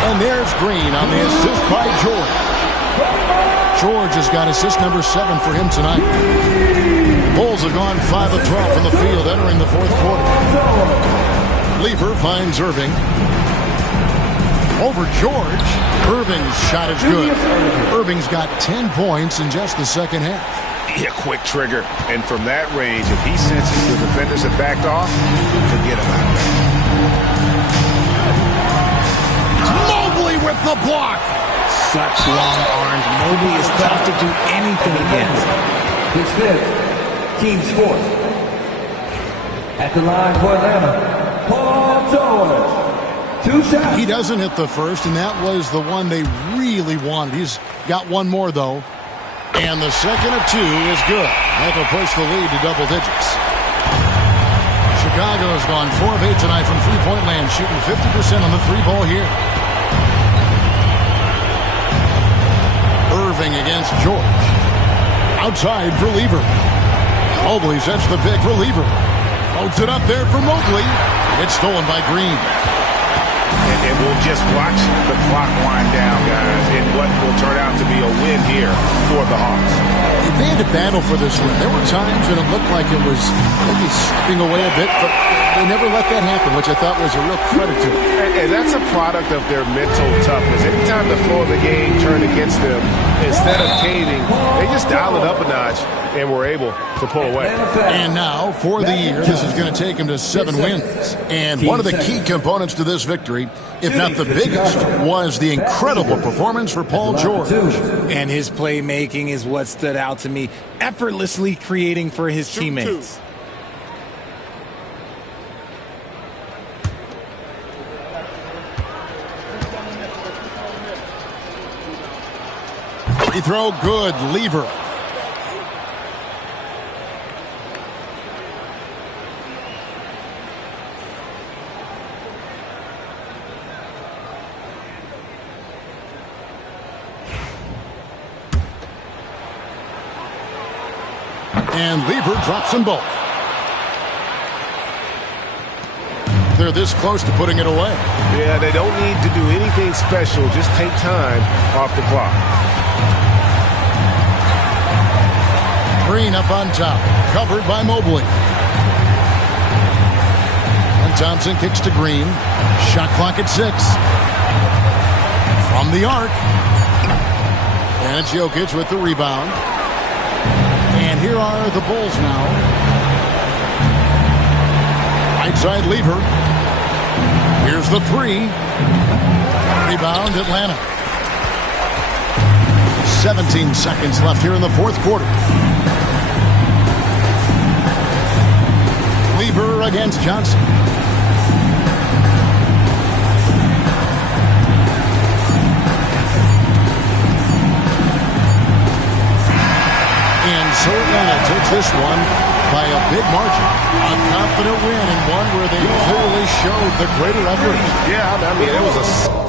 And there's Green on the assist by George. George has got assist number 7 for him tonight. Bulls have gone 5 of 12 from the field entering the 4th quarter. Lever finds Irving. Over George. Irving's shot is good. Irving's got 10 points in just the second half. Yeah, quick trigger. And from that range, if he senses the defenders have backed off, forget about it. Mobley with the block. Such long arms. Mobley is tough to do anything against. His 5th, team's 4th. At the line for Atlanta, Paul George. 2 shots. He doesn't hit the first, and that was the one they really wanted. He's got one more, though. And the second of 2 is good. That will push the lead to double digits. Chicago has gone 4 of 8 tonight from three-point land, shooting 50% on the 3-ball here. Irving against George. Outside for Lever. Mobley sets the pick for Lever. Loads it up there for Mobley. It's stolen by Green. And we'll just watch the clock wind down, guys, in what will turn out to be a win here for the Hawks. They had to battle for this win. There were times when it looked like it was maybe slipping away a bit, but they never let that happen, which I thought was a real credit to them. And that's a product of their mental toughness. Anytime the flow of the game turned against them, instead of caving, they just dialed it up a notch and were able to pull away. And now, for the year, this is going to take them to 7 wins. And one of the key components to this victory, if not the biggest, was the incredible performance for Paul George. And his playmaking is what stood out to me, effortlessly creating for his teammates. Free throw good, Lever. And Lever drops them both. They're this close to putting it away. Yeah, they don't need to do anything special. Just take time off the clock. Green up on top, covered by Mobley. And Thompson kicks to Green. Shot clock at 6. From the arc. And it's Jokic with the rebound. And here are the Bulls now. Right side Lever. Here's the 3. Rebound Atlanta. 17 seconds left here in the fourth quarter. Lever against Johnson. And so Atlanta takes this one by a big margin. A confident win and one where they clearly showed the greater effort. Yeah, I mean, it was a...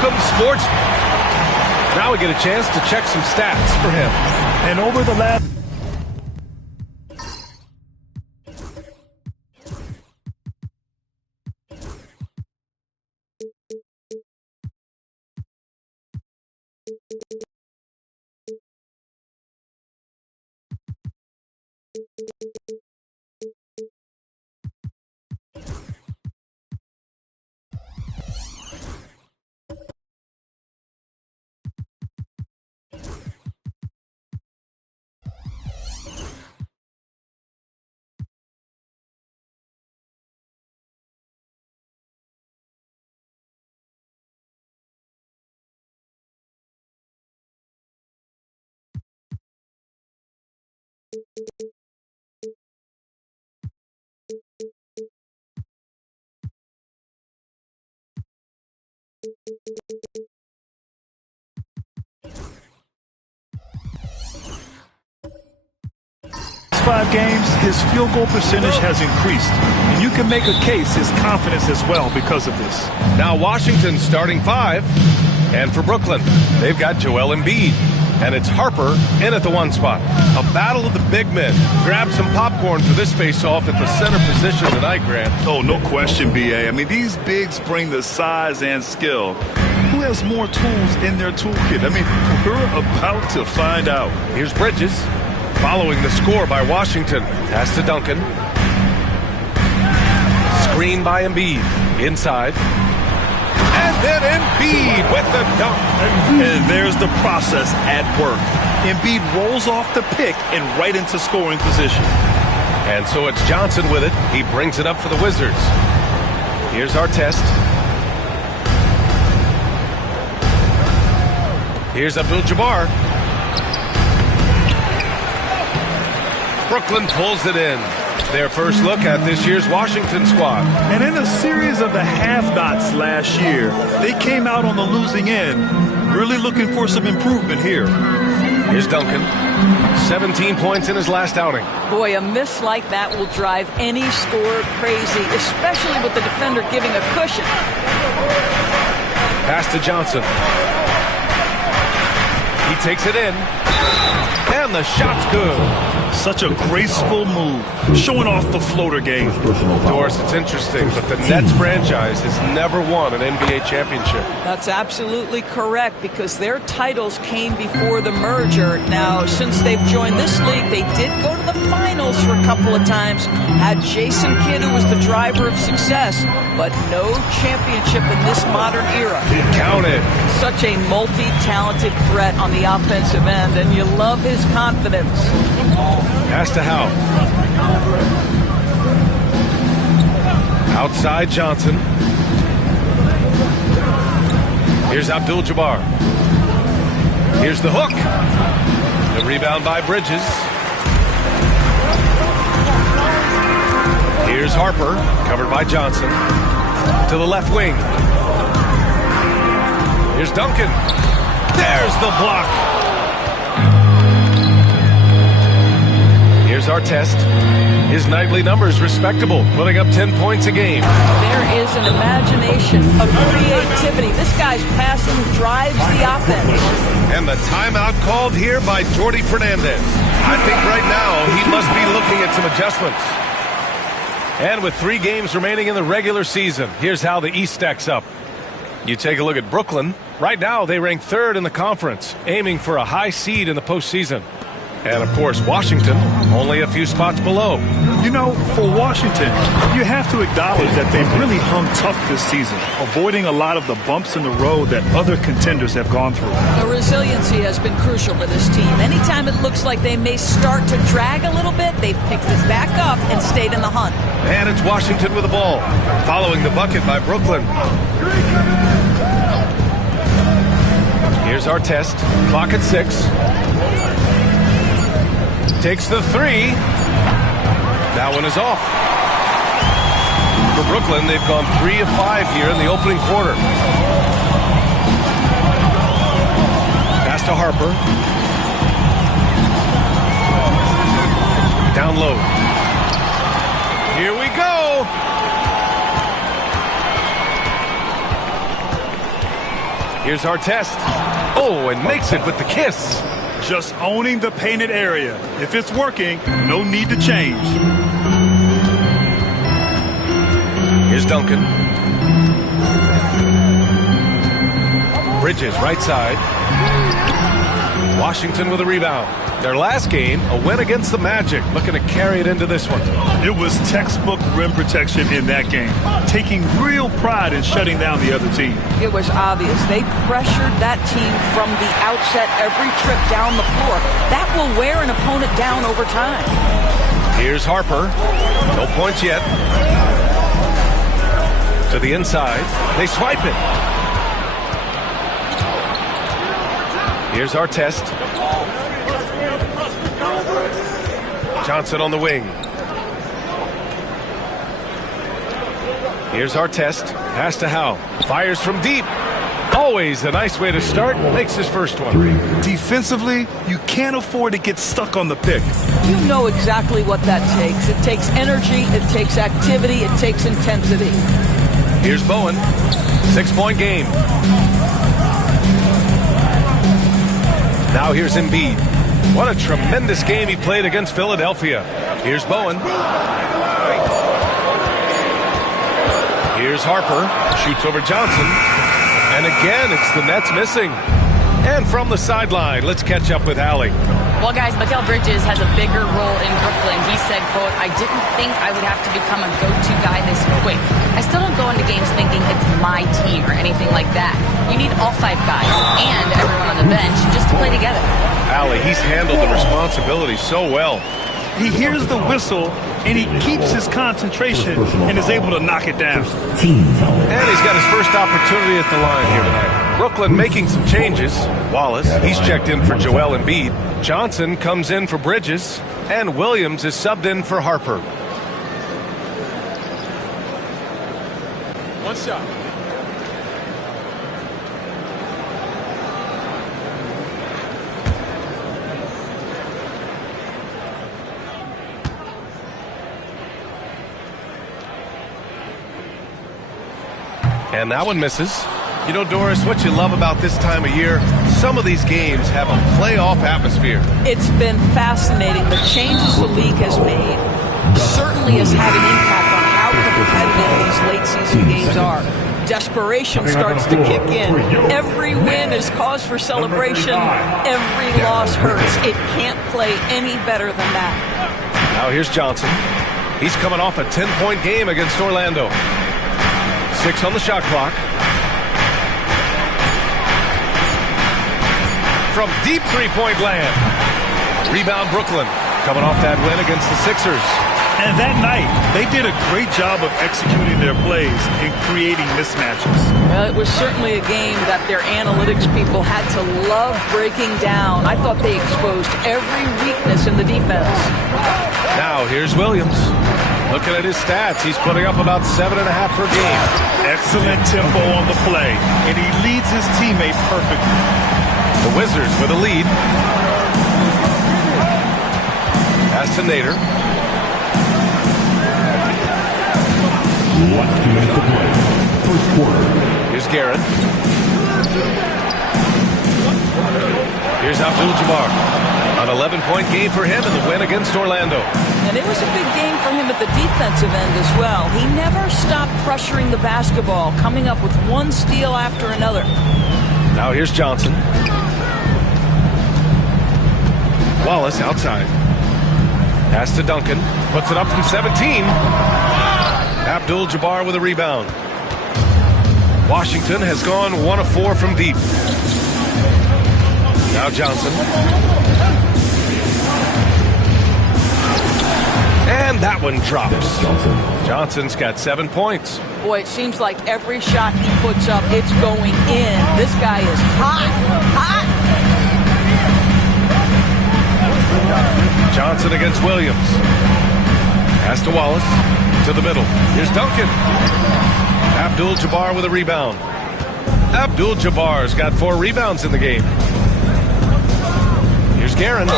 welcome sports. Now we get a chance to check some stats for him. And over the last... Five games, his field goal percentage has increased, and you can make a case his confidence as well because of this. Now Washington starting 5, and for Brooklyn, they've got Joel Embiid, and it's Harper in at the 1 spot. A battle of the big men. Grab some popcorn for this face-off at the center position tonight, Grant. Oh, no question, B.A. I mean, these bigs bring the size and skill. Who has more tools in their toolkit? I mean, we're about to find out. Here's Bridges. Following the score by Washington. Pass to Duncan. Screen by Embiid. Inside. And then Embiid with the dunk. And there's the process at work. Embiid rolls off the pick and right into scoring position. And so it's Johnson with it. He brings it up for the Wizards. Here's our test. Here's Abdul-Jabbar. Brooklyn pulls it in. Their first look at this year's Washington squad. And in a series of the have-nots last year, they came out on the losing end, really looking for some improvement here. Here's Duncan. 17 points in his last outing. Boy, a miss like that will drive any scorer crazy, especially with the defender giving a cushion. Pass to Johnson. He takes it in. And the shot's good. Such a graceful move, showing off the floater game. Doris, it's interesting, but the Nets franchise has never won an NBA championship. That's absolutely correct, because their titles came before the merger. Now, since they've joined this league, they did go to the finals for a couple of times. Had Jason Kidd, who was the driver of success, but no championship in this modern era. Count it. Such a multi-talented threat on the offensive end, and you love his confidence. Pass to Howe. Outside Johnson. Here's Abdul-Jabbar. Here's the hook. The rebound by Bridges. Here's Harper, covered by Johnson. To the left wing. Here's Duncan. There's the block. Here's our test. His nightly numbers respectable, putting up 10 points a game. There is an imagination, a creativity. This guy's passing drives the offense. And the timeout called here by Jordi Fernandez. I think right now he must be looking at some adjustments. And with 3 games remaining in the regular season, here's how the East stacks up. You take a look at Brooklyn. Right now they rank 3rd in the conference, aiming for a high seed in the postseason. And, of course, Washington, only a few spots below. You know, for Washington, you have to acknowledge that they've really hung tough this season, avoiding a lot of the bumps in the road that other contenders have gone through. The resiliency has been crucial to this team. Anytime it looks like they may start to drag a little bit, they've picked this back up and stayed in the hunt. And it's Washington with the ball, following the bucket by Brooklyn. Here's our test. Clock at 6. Takes the 3. That one is off. For Brooklyn, they've gone 3 of 5 here in the opening quarter. Pass to Harper. Down low. Here we go. Here's Artest. Oh, and makes it with the kiss. Just owning the painted area. If it's working, no need to change. Here's Duncan. Bridges, right side. Washington with a rebound. Their last game, a win against the Magic, looking to carry it into this one. It was textbook rim protection in that game, taking real pride in shutting down the other team. It was obvious. They pressured that team from the outset every trip down the floor. That will wear an opponent down over time. Here's Harper. No points yet. To the inside. They swipe it. Here's Artest. Johnson on the wing. Here's Artest. Pass to Howe. Fires from deep. Always a nice way to start. Makes his first one. Defensively, you can't afford to get stuck on the pick. You know exactly what that takes. It takes energy, it takes activity, it takes intensity. Here's Bowen. 6-point game. Now here's Embiid. What a tremendous game he played against Philadelphia. Here's Bowen. Here's Harper. Shoots over Johnson. And again, it's the Nets missing. And from the sideline, let's catch up with Allie. Well, guys, Mikal Bridges has a bigger role in Brooklyn. He said, quote, "I didn't think I would have to become a go-to guy this quick. I still don't go into games thinking it's my team or anything like that. You need all 5 guys and everyone on the bench just to play together." Allie, he's handled the responsibility so well. He hears the whistle, and he keeps his concentration and is able to knock it down. And he's got his first opportunity at the line here tonight. Brooklyn making some changes. Wallace, he's checked in for Joel Embiid. Johnson comes in for Bridges. And Williams is subbed in for Harper. One shot. And that one misses. You know, Doris, what you love about this time of year, some of these games have a playoff atmosphere. It's been fascinating. The changes the league has made certainly has had an impact on how competitive these late season games are. Desperation starts to kick in. Every win is cause for celebration. Every loss hurts. It can't play any better than that. Now here's Johnson. He's coming off a 10-point game against Orlando. 6 on the shot clock. From deep three-point land. Rebound Brooklyn. Coming off that win against the Sixers. And that night, they did a great job of executing their plays and creating mismatches. Well, it was certainly a game that their analytics people had to love breaking down. I thought they exposed every weakness in the defense. Now here's Williams. Looking at his stats, he's putting up about 7.5 per game. Excellent tempo on the play, and he leads his teammate perfectly. The Wizards with a lead. Pass to Nader. 2 minutes to play. First quarter. Here's Garrett. Here's Abdul-Jabbar. An 11-point game for him in the win against Orlando. And it was a big game for him at the defensive end as well. He never stopped pressuring the basketball, coming up with one steal after another. Now here's Johnson. Wallace outside. Pass to Duncan. Puts it up from 17. Abdul-Jabbar with a rebound. Washington has gone 1 of 4 from deep. Now Johnson. And that one drops. Johnson's got 7 points. Boy, it seems like every shot he puts up, it's going in. This guy is hot, hot. Johnson against Williams. Pass to Wallace. To the middle. Here's Duncan. Abdul-Jabbar with a rebound. Abdul-Jabbar's got 4 rebounds in the game. Here's Guerin.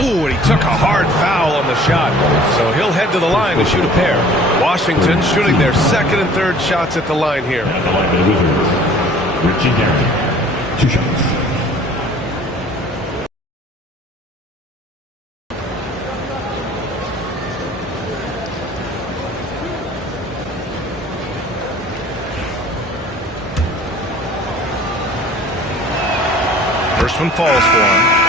Ooh, and he took a hard foul on the shot. So he'll head to the line to shoot a pair. Washington shooting their second and third shots at the line here. At the line for the Wizards, Richie Guerin. 2 shots. First one falls for him.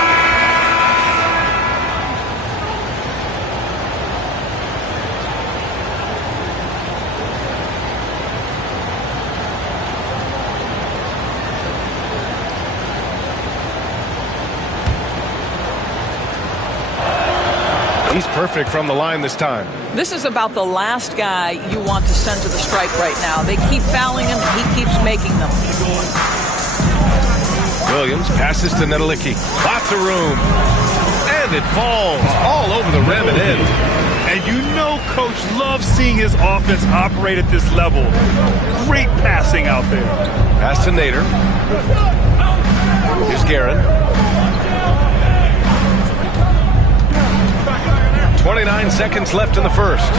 He's perfect from the line this time. This is about the last guy you want to send to the strike right now. They keep fouling him. He keeps making them. Williams passes to Nedelicki. Lots of room. And it falls all over the rim and in. And you know Coach loves seeing his offense operate at this level. Great passing out there. Pass to Nader. Here's Guerin. 29 seconds left in the first.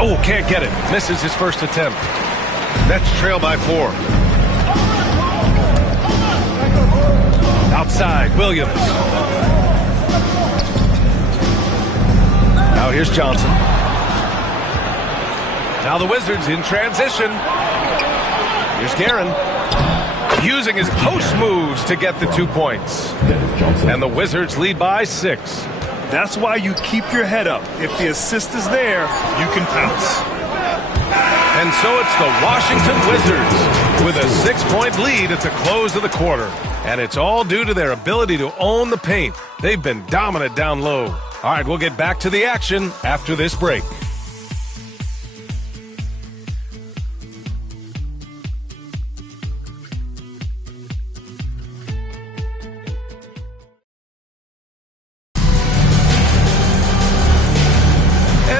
Oh, can't get it. Misses his first attempt. Nets trail by 4. Outside, Williams. Now here's Johnson. Now the Wizards in transition. Here's Guerin. Using his post moves to get the 2 points. And the Wizards lead by 6. That's why you keep your head up. If the assist is there, you can pounce. And so it's the Washington Wizards with a 6-point lead at the close of the quarter. And it's all due to their ability to own the paint. They've been dominant down low. All right, we'll get back to the action after this break.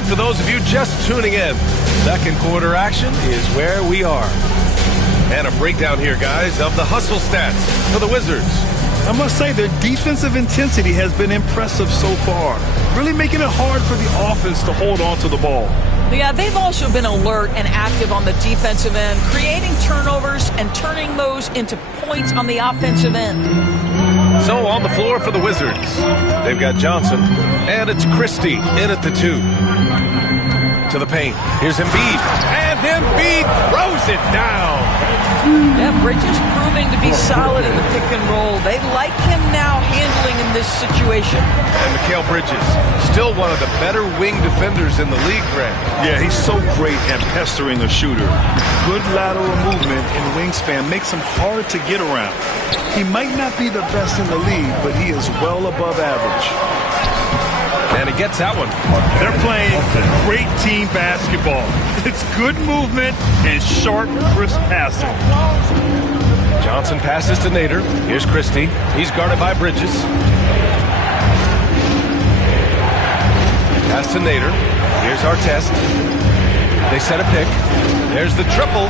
For those of you just tuning in, second quarter action is where we are. And a breakdown here, guys, of the hustle stats for the Wizards. I must say their defensive intensity has been impressive so far, really making it hard for the offense to hold on to the ball. Yeah, they've also been alert and active on the defensive end, creating turnovers and turning those into points on the offensive end. So on the floor for the Wizards, they've got Johnson, and it's Christie in at the 2. To the paint. Here's Embiid. And Embiid throws it down. Yeah, Bridges proving to be solid in the pick and roll. They like him now handling in this situation. And Mikal Bridges, still one of the better wing defenders in the league, Grant. Yeah, he's so great at pestering a shooter. Good lateral movement and wingspan makes him hard to get around. He might not be the best in the league, but he is well above average. And he gets that one. They're playing great team basketball. It's good movement and sharp, crisp passing. Johnson passes to Nader. Here's Christie. He's guarded by Bridges. Pass to Nader. Here's Artest. They set a pick. There's the triple.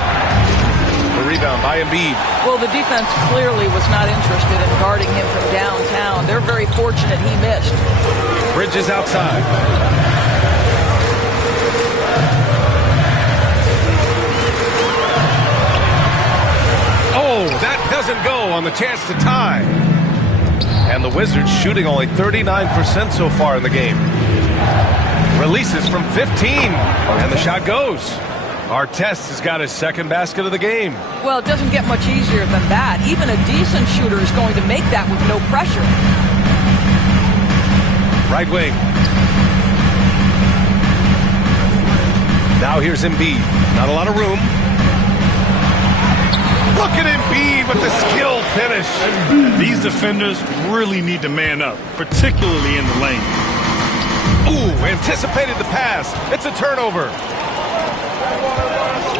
The rebound by Embiid. Well, the defense clearly was not interested in guarding him from downtown. They're very fortunate he missed. Bridges outside. Oh, that doesn't go on the chance to tie. And the Wizards shooting only 39% so far in the game. Releases from 15, and the shot goes. Artest has got his second basket of the game. Well, it doesn't get much easier than that. Even a decent shooter is going to make that with no pressure. Right wing. Now here's Embiid. Not a lot of room. Look at Embiid with the skilled finish. These defenders really need to man up, particularly in the lane. Ooh, anticipated the pass. It's a turnover.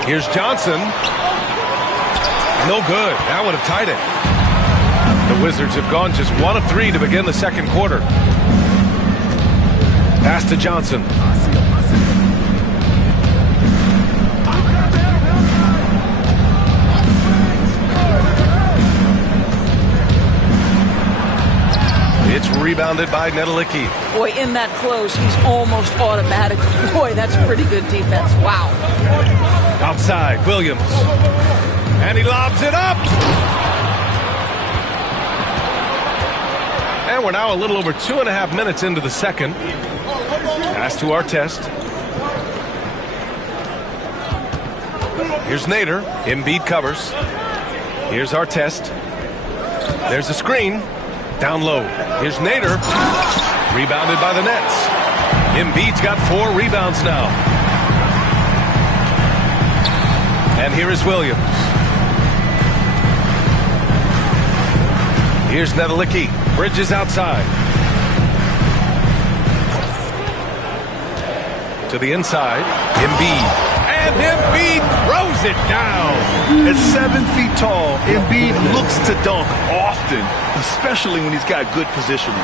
Here's Johnson. No good. That would have tied it. The Wizards have gone just 1 of 3 to begin the second quarter. Pass to Johnson. It's rebounded by Nedelicki. Boy, in that close, he's almost automatic. Boy, that's pretty good defense. Wow. Outside, Williams. And he lobs it up. And we're now a little over 2.5 minutes into the second. Pass to Artest. Here's Nader. Embiid covers. Here's Artest. There's a screen. Down low. Here's Nader. Rebounded by the Nets. Embiid's got 4 rebounds now. And here is Williams. Here's Nedelicki. Bridges outside. To the inside. Embiid. And Embiid throws it down. At 7 feet tall, Embiid looks to dunk often, especially when he's got good positioning.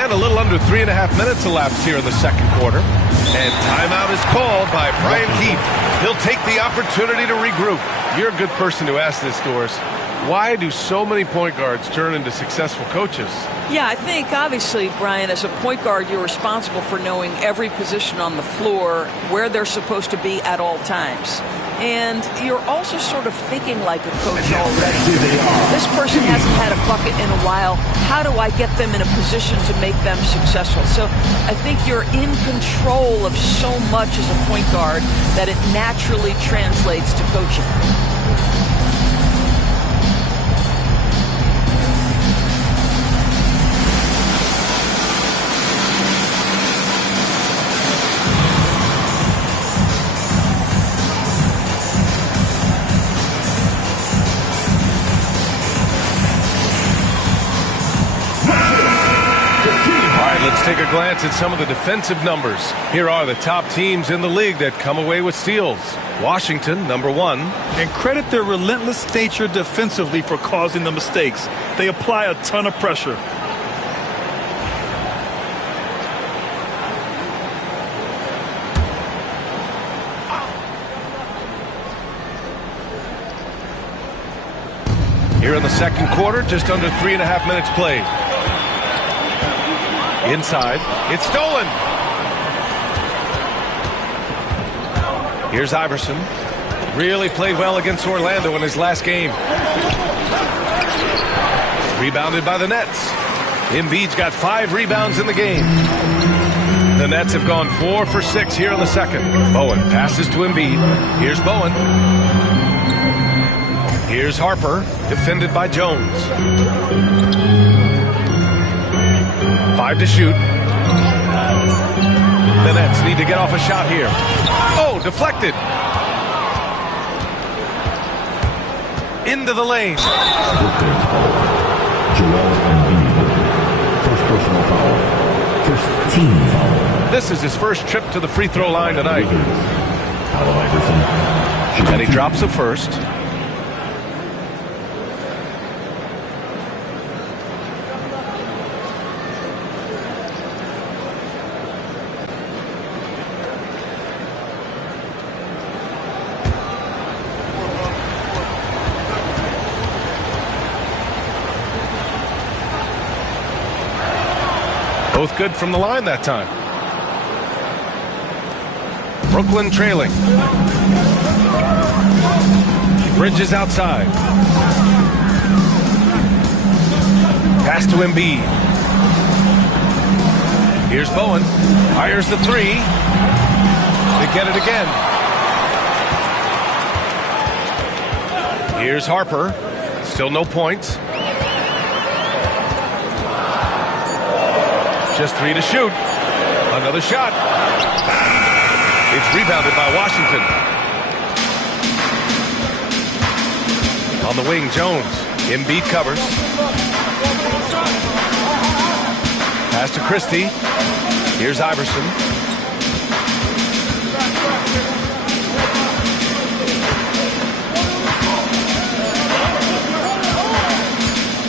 And a little under 3.5 minutes elapsed here in the second quarter. And timeout is called by Brian Keefe. He'll take the opportunity to regroup. You're a good person to ask this, Doris. Why do so many point guards turn into successful coaches? Yeah, I think obviously, Brian, as a point guard, you're responsible for knowing every position on the floor, where they're supposed to be at all times. And you're also sort of thinking like a coach already. This person hasn't had a bucket in a while. How do I get them in a position to make them successful? So I think you're in control of so much as a point guard that it naturally translates to coaching. Let's take a glance at some of the defensive numbers. Here are the top teams in the league that come away with steals. Washington, number 1. And credit their relentless nature defensively for causing the mistakes. They apply a ton of pressure. Here in the second quarter, just under 3.5 minutes played. Inside, it's stolen. Here's Iverson. Really played well against Orlando in his last game. Rebounded by the Nets. Embiid's got 5 rebounds in the game. The Nets have gone 4 for 6 here in the second. Bowen passes to Embiid. Here's Bowen. Here's Harper, defended by Jones. 5 to shoot. The Nets need to get off a shot here. Oh, deflected. Into the lane. First personal foul. First team foul. This is his first trip to the free throw line tonight. And he drops the first. Both good from the line that time. Brooklyn trailing. Bridges outside. Pass to Embiid. Here's Bowen. Fires the 3. They get it again. Here's Harper. Still no points. Just 3 to shoot. Another shot. It's rebounded by Washington. On the wing, Jones. Embiid covers. Pass to Christie. Here's Iverson.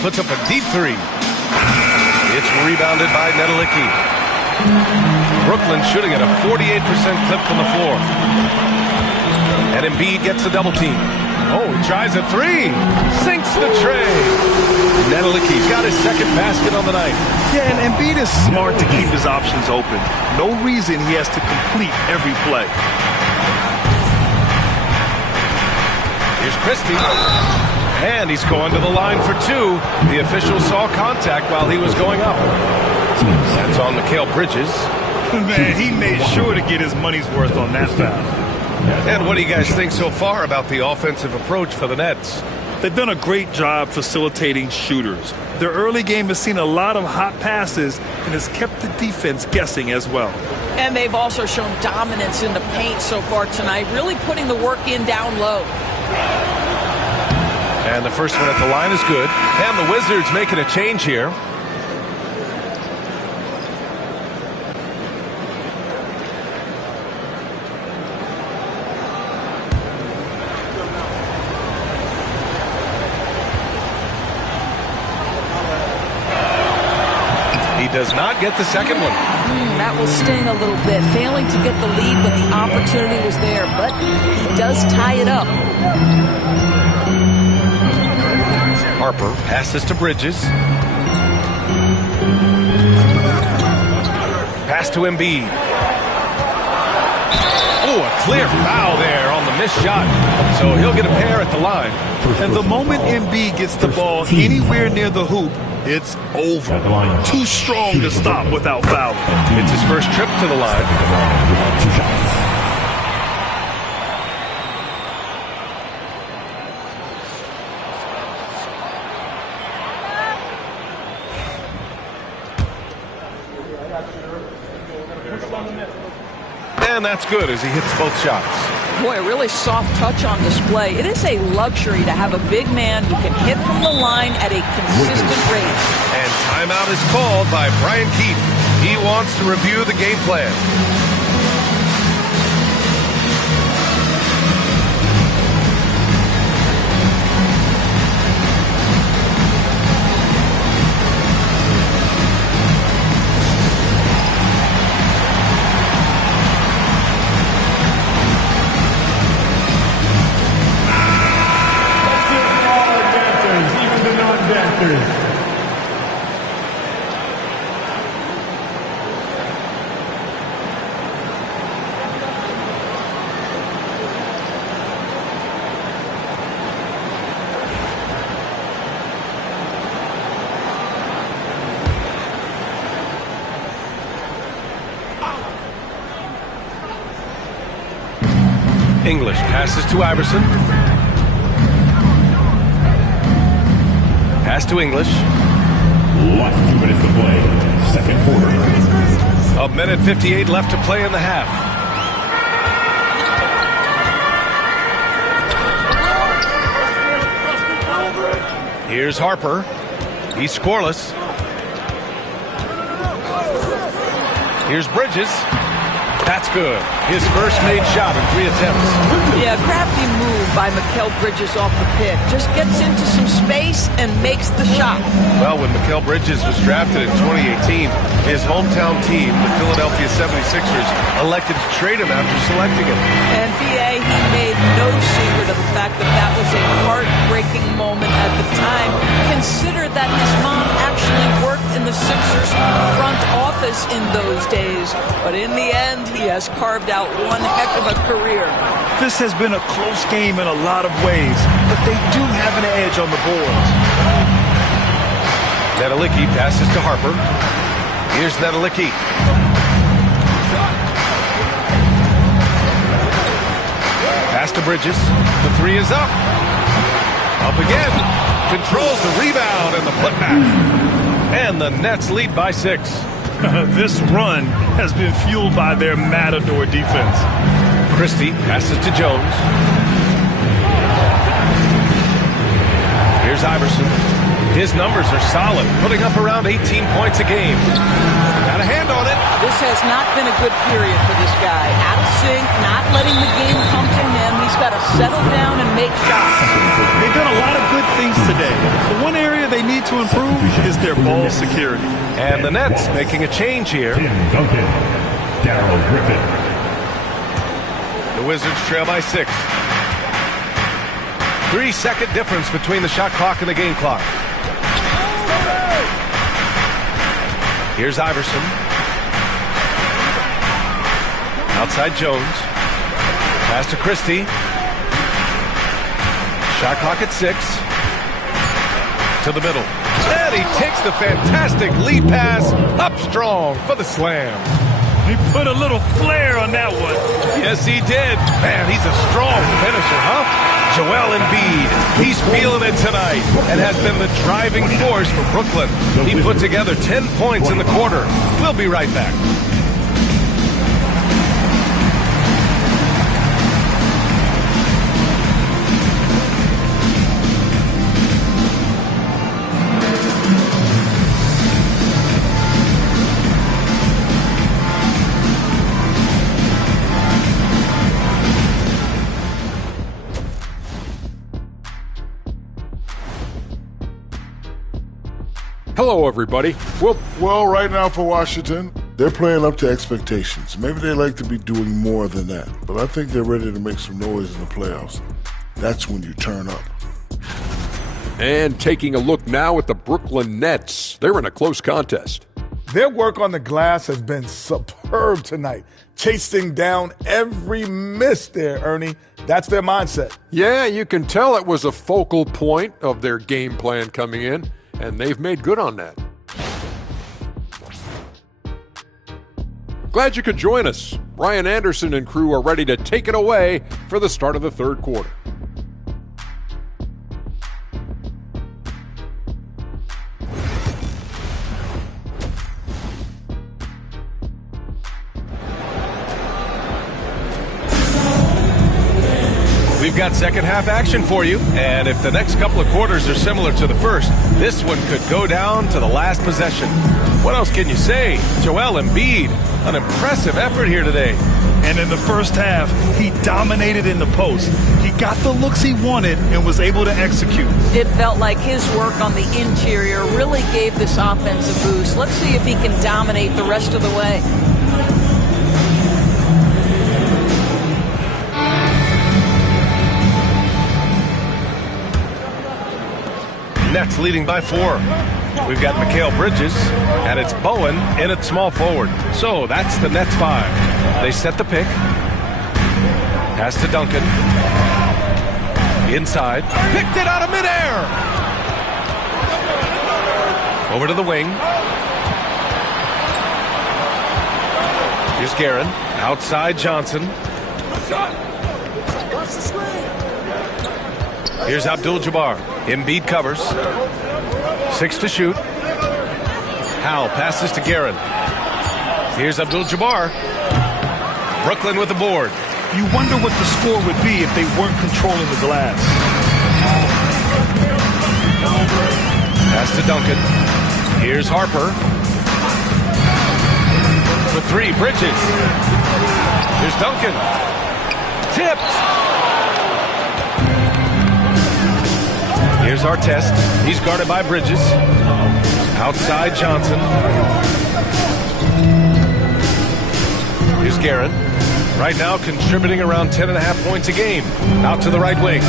Puts up a deep 3. It's rebounded by Nedelicki. Brooklyn shooting at a 48% clip from the floor. And Embiid gets the double team. Oh, he tries a 3. Sinks the tray. Nedelicki's got his second basket on the night. Yeah, and Embiid is smart to keep his options open. No reason he has to complete every play. Here's Christie. And he's going to the line for two. The official saw contact while he was going up. That's on Mikal Bridges. Man, he made sure to get his money's worth on that foul. And what do you guys think so far about the offensive approach for the Nets? They've done a great job facilitating shooters. Their early game has seen a lot of hot passes and has kept the defense guessing as well. And they've also shown dominance in the paint so far tonight, really putting the work in down low. And the first one at the line is good. And the Wizards making a change here. Does not get the second one. That will sting a little bit. Failing to get the lead when the opportunity was there, but he does tie it up. Harper passes to Bridges. Pass to Embiid. Oh, a clear foul there on the missed shot. So he'll get a pair at the line. And the moment Embiid gets the ball anywhere near the hoop, it's over. Too strong to stop without fouling. It's his first trip to the line. And that's good as he hits both shots. Boy, a really soft touch on display. It is a luxury to have a big man who can hit from the line at a consistent rate. And timeout is called by Brian Keefe. He wants to review the game plan. English passes to Iverson. Pass to English. Last 2 minutes to play. Second quarter. A minute 58 left to play in the half. Here's Harper. He's scoreless. Here's Bridges. That's good. His first made shot in 3 attempts. Yeah, crafty move by Mikal Bridges off the pick. Just gets into some space and makes the shot. Well, when Mikal Bridges was drafted in 2018, his hometown team, the Philadelphia 76ers, elected to trade him after selecting him. And BA, he made no secret of the fact that that was a heartbreaking moment at the time. Consider that his mom actually worked in the Sixers front office in those days. But in the end, he has carved out one heck of a career. This has been a close game in a lot of ways, but they do have an edge on the boards. Nedelicki passes to Harper. Here's Nedelicki. Pass to Bridges. The 3 is up. Up again. Controls the rebound and the putback. And the Nets lead by 6. This run has been fueled by their matador defense. Christie passes to Jones. Here's Iverson. His numbers are solid, putting up around 18 points a game. Got a hand on it. This has not been a good period for this guy. Out of sync, not letting the game come to him. He's got to settle down and make shots. They've done a lot of good things today. The one area they need to improve is their ball security. And the Nets making a change here. Tim Duncan. Darrell Griffin. The Wizards trail by 6. 3-second difference between the shot clock and the game clock. Here's Iverson. Outside Jones. Pass to Christie. Shot clock at 6. to the middle. And he takes the fantastic lead pass up strong for the slam. He put a little flair on that one. Yes, he did. Man, he's a strong finisher, huh? Joel Embiid, he's feeling it tonight and has been the driving force for Brooklyn. He put together 10 points in the quarter. We'll be right back. Hello, everybody. Well, right now for Washington, they're playing up to expectations. Maybe they like to be doing more than that, but I think they're ready to make some noise in the playoffs. That's when you turn up. And taking a look now at the Brooklyn Nets. They're in a close contest. Their work on the glass has been superb tonight, chasing down every miss there, Ernie. That's their mindset. Yeah, you can tell it was a focal point of their game plan coming in. And they've made good on that. Glad you could join us. Ryan Anderson and crew are ready to take it away for the start of the third quarter. We've got second half action for you, and if the next couple of quarters are similar to the first, this one could go down to the last possession. What else can you say? Joel Embiid, an impressive effort here today. And in the first half, he dominated in the post. He got the looks he wanted and was able to execute. It felt like his work on the interior really gave this offense a boost. Let's see if he can dominate the rest of the way. Nets leading by 4. We've got Mikal Bridges, and it's Bowen in at small forward. So that's the Nets 5. They set the pick. Pass to Duncan. Inside. Picked it out of midair. Over to the wing. Here's Guerin. Outside Johnson. Here's Abdul-Jabbar. Embiid covers. 6 to shoot. Howell passes to Guerin. Here's Abdul-Jabbar. Brooklyn with the board. You wonder what the score would be if they weren't controlling the glass. Pass to Duncan. Here's Harper. For 3, Bridges. Here's Duncan. Tipped. Here's Artest. He's guarded by Bridges. Outside Johnson. Here's Guerin. Right now contributing around 10.5 points a game. Out to the right wing.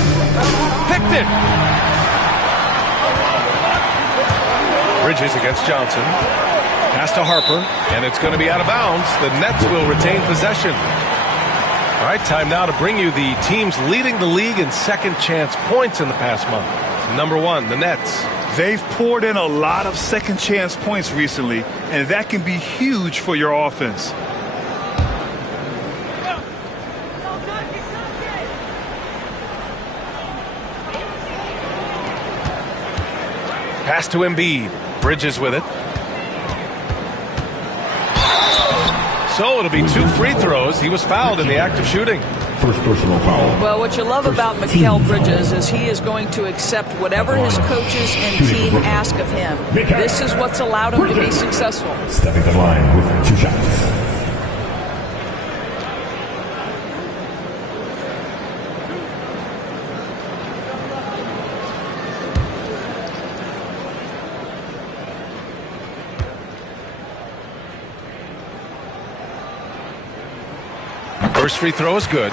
Picked it! Bridges against Johnson. Pass to Harper. And it's going to be out of bounds. The Nets will retain possession. All right, time now to bring you the teams leading the league in second chance points in the past month. Number 1, the Nets. They've poured in a lot of second chance points recently, and that can be huge for your offense. Pass to Embiid. Bridges with it. So it'll be 2 free throws. He was fouled in the act of shooting. First personal foul. Well, what you love about Mikal Bridges is he is going to accept whatever his coaches and team ask of him. This is what's allowed him to be successful. Stepping the line with 2 shots. First free throw is good.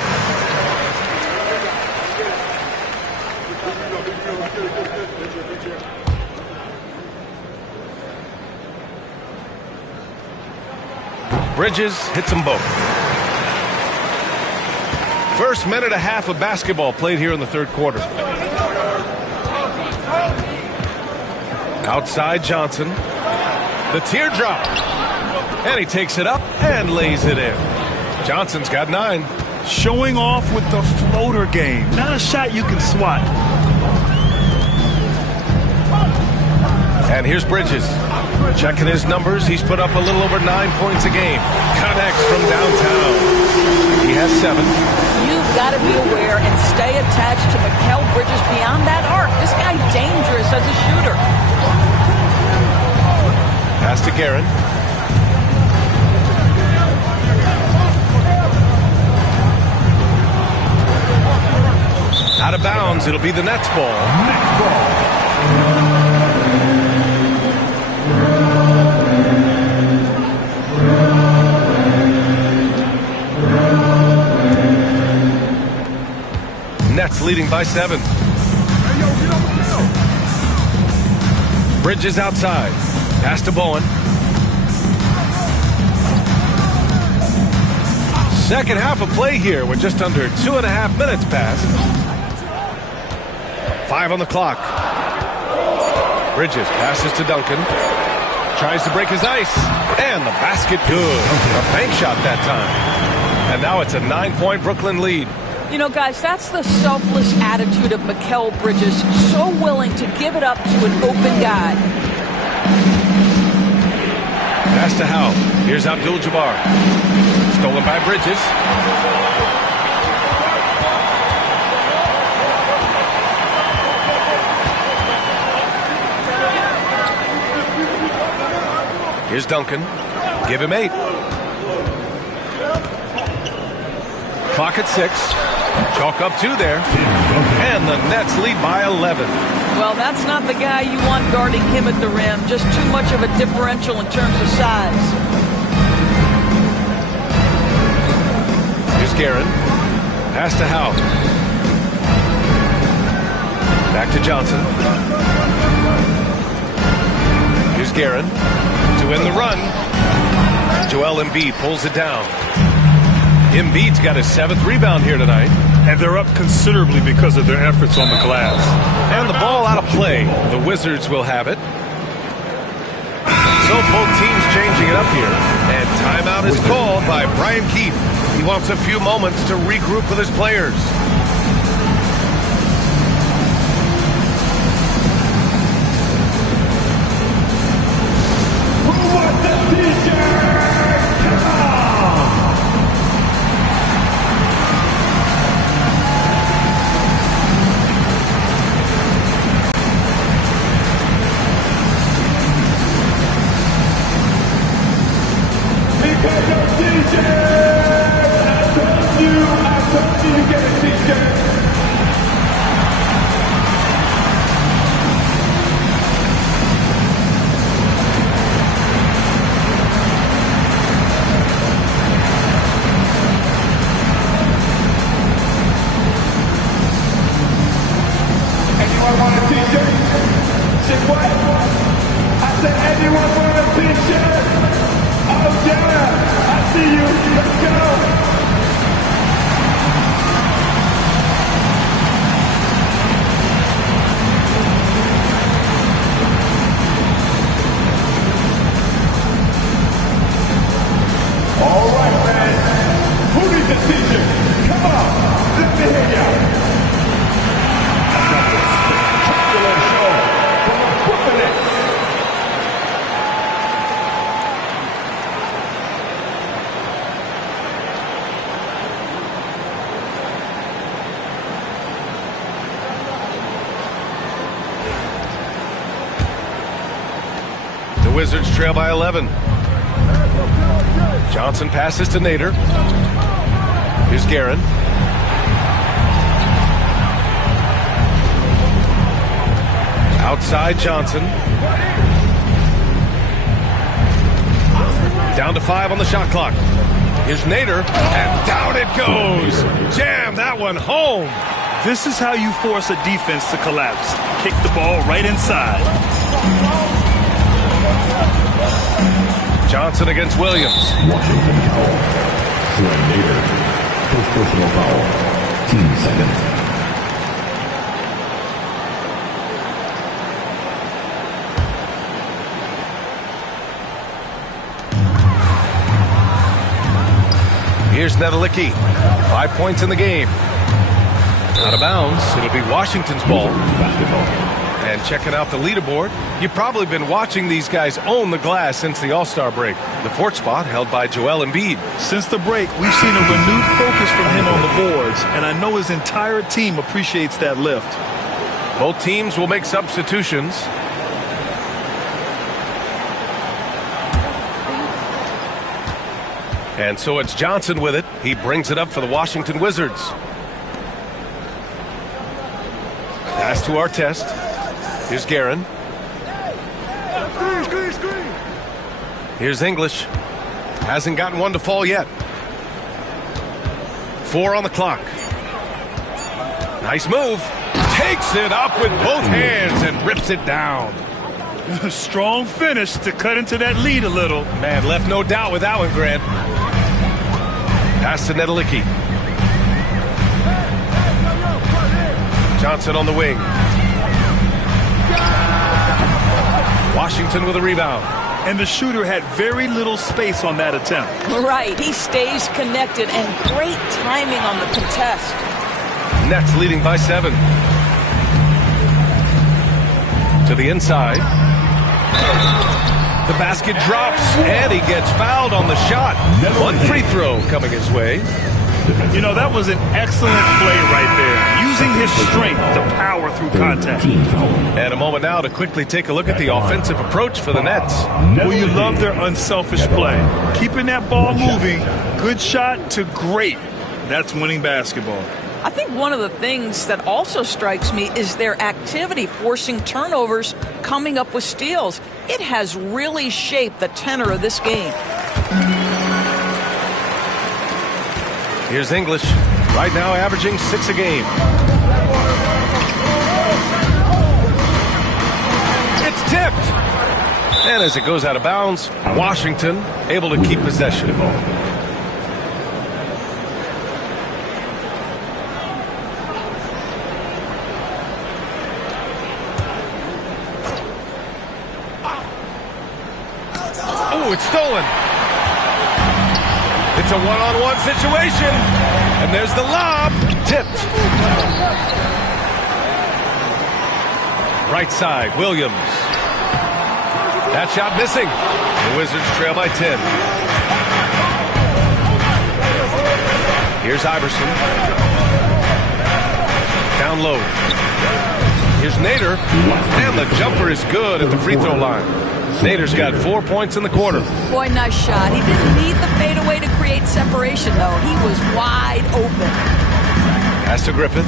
Bridges hits them both. First minute and a half of basketball played here in the third quarter. Outside Johnson. The teardrop. And he takes it up and lays it in. Johnson's got 9. Showing off with the floater game. Not a shot you can swat. And here's Bridges. Checking his numbers. He's put up a little over 9 points a game. Connects from downtown. He has 7. You've got to be aware and stay attached to Mikal Bridges beyond that arc. This guy's dangerous as a shooter. Pass to Guerin. Out of bounds. It'll be the Nets ball. Nets leading by 7. Bridges outside. Pass to Bowen. Second half of play here with just under 2.5 minutes passed. 5 on the clock. Bridges passes to Duncan. Tries to break his ice. And the basket good. A bank shot that time. And now it's a 9-point Brooklyn lead. You know, guys, that's the selfless attitude of Mikal Bridges. So willing to give it up to an open guy. Pass to Howe. Here's Abdul-Jabbar. Stolen by Bridges. Here's Duncan. Give him 8. Clock at 6. Chalk up 2 there. And the Nets lead by 11. Well, that's not the guy you want guarding him at the rim. Just too much of a differential in terms of size. Here's Guerin. Pass to Howe. Back to Johnson. Here's Guerin. To win the run. Joel Embiid pulls it down. Embiid's got his 7th rebound here tonight. And they're up considerably because of their efforts on the glass. And the ball out of play. The Wizards will have it. So both teams changing it up here. And timeout is called by Brian Keefe. He wants a few moments to regroup with his players. Who wants a t-shirt? Come on! Because of t-shirt! I told you get a t-shirt! Anyone want a t-shirt? Say what? I said anyone want a t-shirt? Oh yeah! I see you! Let's go! All right, man. Who needs a t-shirt? Come on, let me hear ya. Another spectacular show from the Brooklyn Nets. The Wizards trail by 11. Johnson passes to Nader. Here's Guerin. Outside Johnson. Down to 5 on the shot clock. Here's Nader. And down it goes. Jam that one home. This is how you force a defense to collapse. Kick the ball right inside. Johnson against Williams. Washington foul. Slim Nader. First personal foul. Team second. Here's Nedelicki. 5 points in the game. Out of bounds. It'll be Washington's ball. And checking out the leaderboard, you've probably been watching these guys own the glass since the All-Star break. The fourth spot held by Joel Embiid. Since the break, we've seen a renewed focus from him on the boards, and I know his entire team appreciates that lift. Both teams will make substitutions. And so it's Johnson with it. He brings it up for the Washington Wizards. Pass to Artest. Here's Guerin. Here's English. Hasn't gotten one to fall yet. 4 on the clock. Nice move. Takes it up with both hands and rips it down. Strong finish to cut into that lead a little. Man, left no doubt with that one, Grant. Pass to Nedelicki. Johnson on the wing. Washington with a rebound. And the shooter had very little space on that attempt. Right, he stays connected and great timing on the contest. Nets leading by 7. To the inside. The basket drops, and he gets fouled on the shot. 1 free throw coming his way. You know, that was an excellent play right there. Using his strength to power through contact. And a moment now to quickly take a look at the offensive approach for the Nets. Well, you love their unselfish play. Keeping that ball moving, good shot to great. That's winning basketball. I think one of the things that also strikes me is their activity, forcing turnovers, coming up with steals. It has really shaped the tenor of this game. Here's English, right now averaging 6 a game. It's tipped. And as it goes out of bounds, Washington able to keep possession. Oh, it's stolen. It's a one-on-one situation. And there's the lob. Tipped. Right side, Williams. That shot missing. The Wizards trail by 10. Here's Iverson. Down low. Here's Nader. And the jumper is good at the free throw line. Nader's got 4 points in the quarter. Boy, nice shot. He didn't need the fadeaway to create separation, though. He was wide open. Pass to Griffith.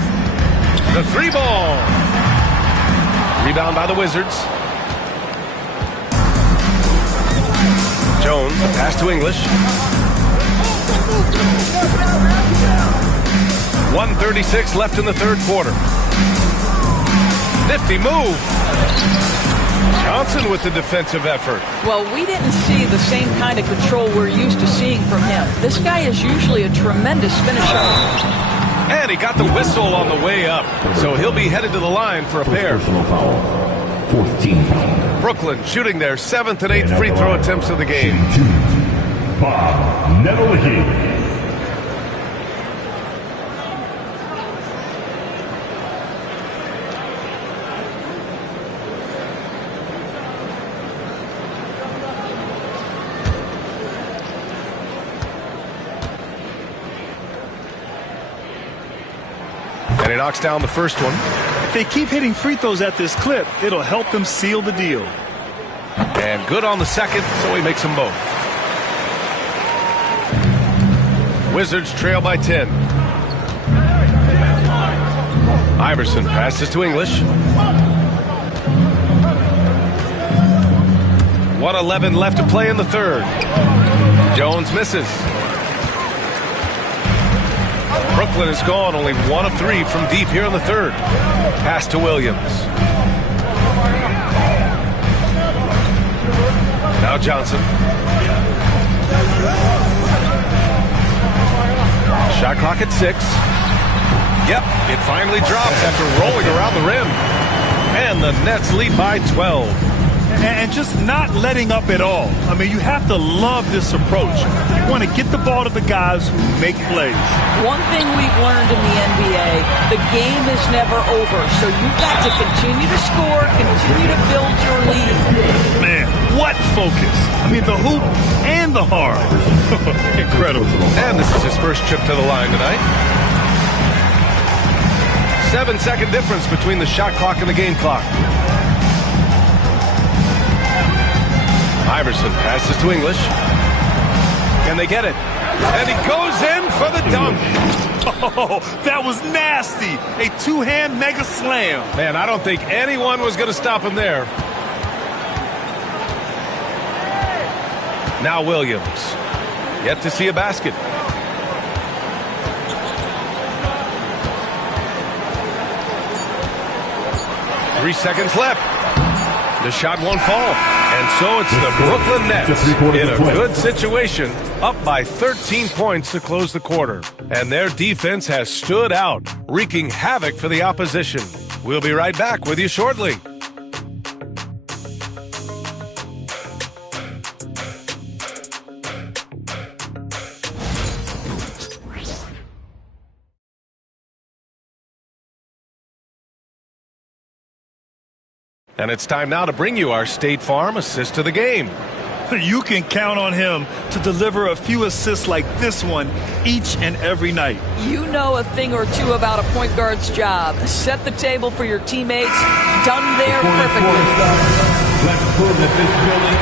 The 3-ball. Rebound by the Wizards. Jones, the pass to English. 1:36 left in the third quarter. Nifty move. Johnson with the defensive effort. Well, we didn't see the same kind of control we're used to seeing from him. This guy is usually a tremendous finisher. And he got the whistle on the way up, so he'll be headed to the line for a pair. 14 foul. Brooklyn shooting their 7th and 8th free throw attempts of the game. Bob Nedelicki. And he knocks down the first one. If they keep hitting free throws at this clip, it'll help them seal the deal. And good on the second, so he makes them both. Wizards trail by 10. Iverson passes to English. 1:11 left to play in the third. Jones misses. Brooklyn is gone, only 1 of 3 from deep here in the third. Pass to Williams. Now Johnson. Shot clock at 6. Yep, it finally drops after rolling around the rim. And the Nets lead by 12. and just not letting up at all. I mean, you have to love this approach. You want to get the ball to the guys who make plays. One thing we've learned in the NBA, the game is never over. So you've got to continue to score, continue to build your lead. Man, what focus. I mean, the hoop and the heart. Incredible. And this is his first trip to the line tonight. 7-second difference between the shot clock and the game clock. Iverson passes to English. Can they get it? And he goes in for the dunk. Oh, that was nasty. A two-hand mega slam. Man, I don't think anyone was going to stop him there. Now Williams. Yet to see a basket. Three seconds left. The shot won't fall. And so it's the Brooklyn Nets in a good situation, up by 13 points to close the quarter. And their defense has stood out, wreaking havoc for the opposition. We'll be right back with you shortly. And it's time now to bring you our State Farm assist to the game. You can count on him to deliver a few assists like this one each and every night. You know a thing or two about a point guard's job. Set the table for your teammates. Done there perfectly.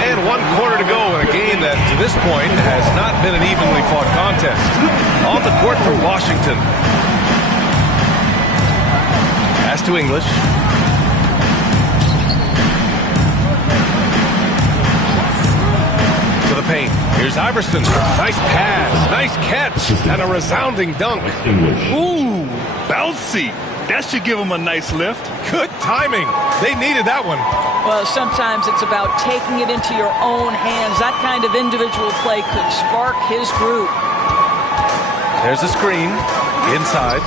And 1 quarter to go in a game that, to this point, has not been an evenly fought contest. On the court for Washington. Pass to English. To the paint. Here's Iverson. Nice pass. Nice catch. And a resounding dunk. Ooh, bouncy. That should give him a nice lift. Good timing. They needed that one. Well, sometimes it's about taking it into your own hands. That kind of individual play could spark his group. There's a screen. Inside.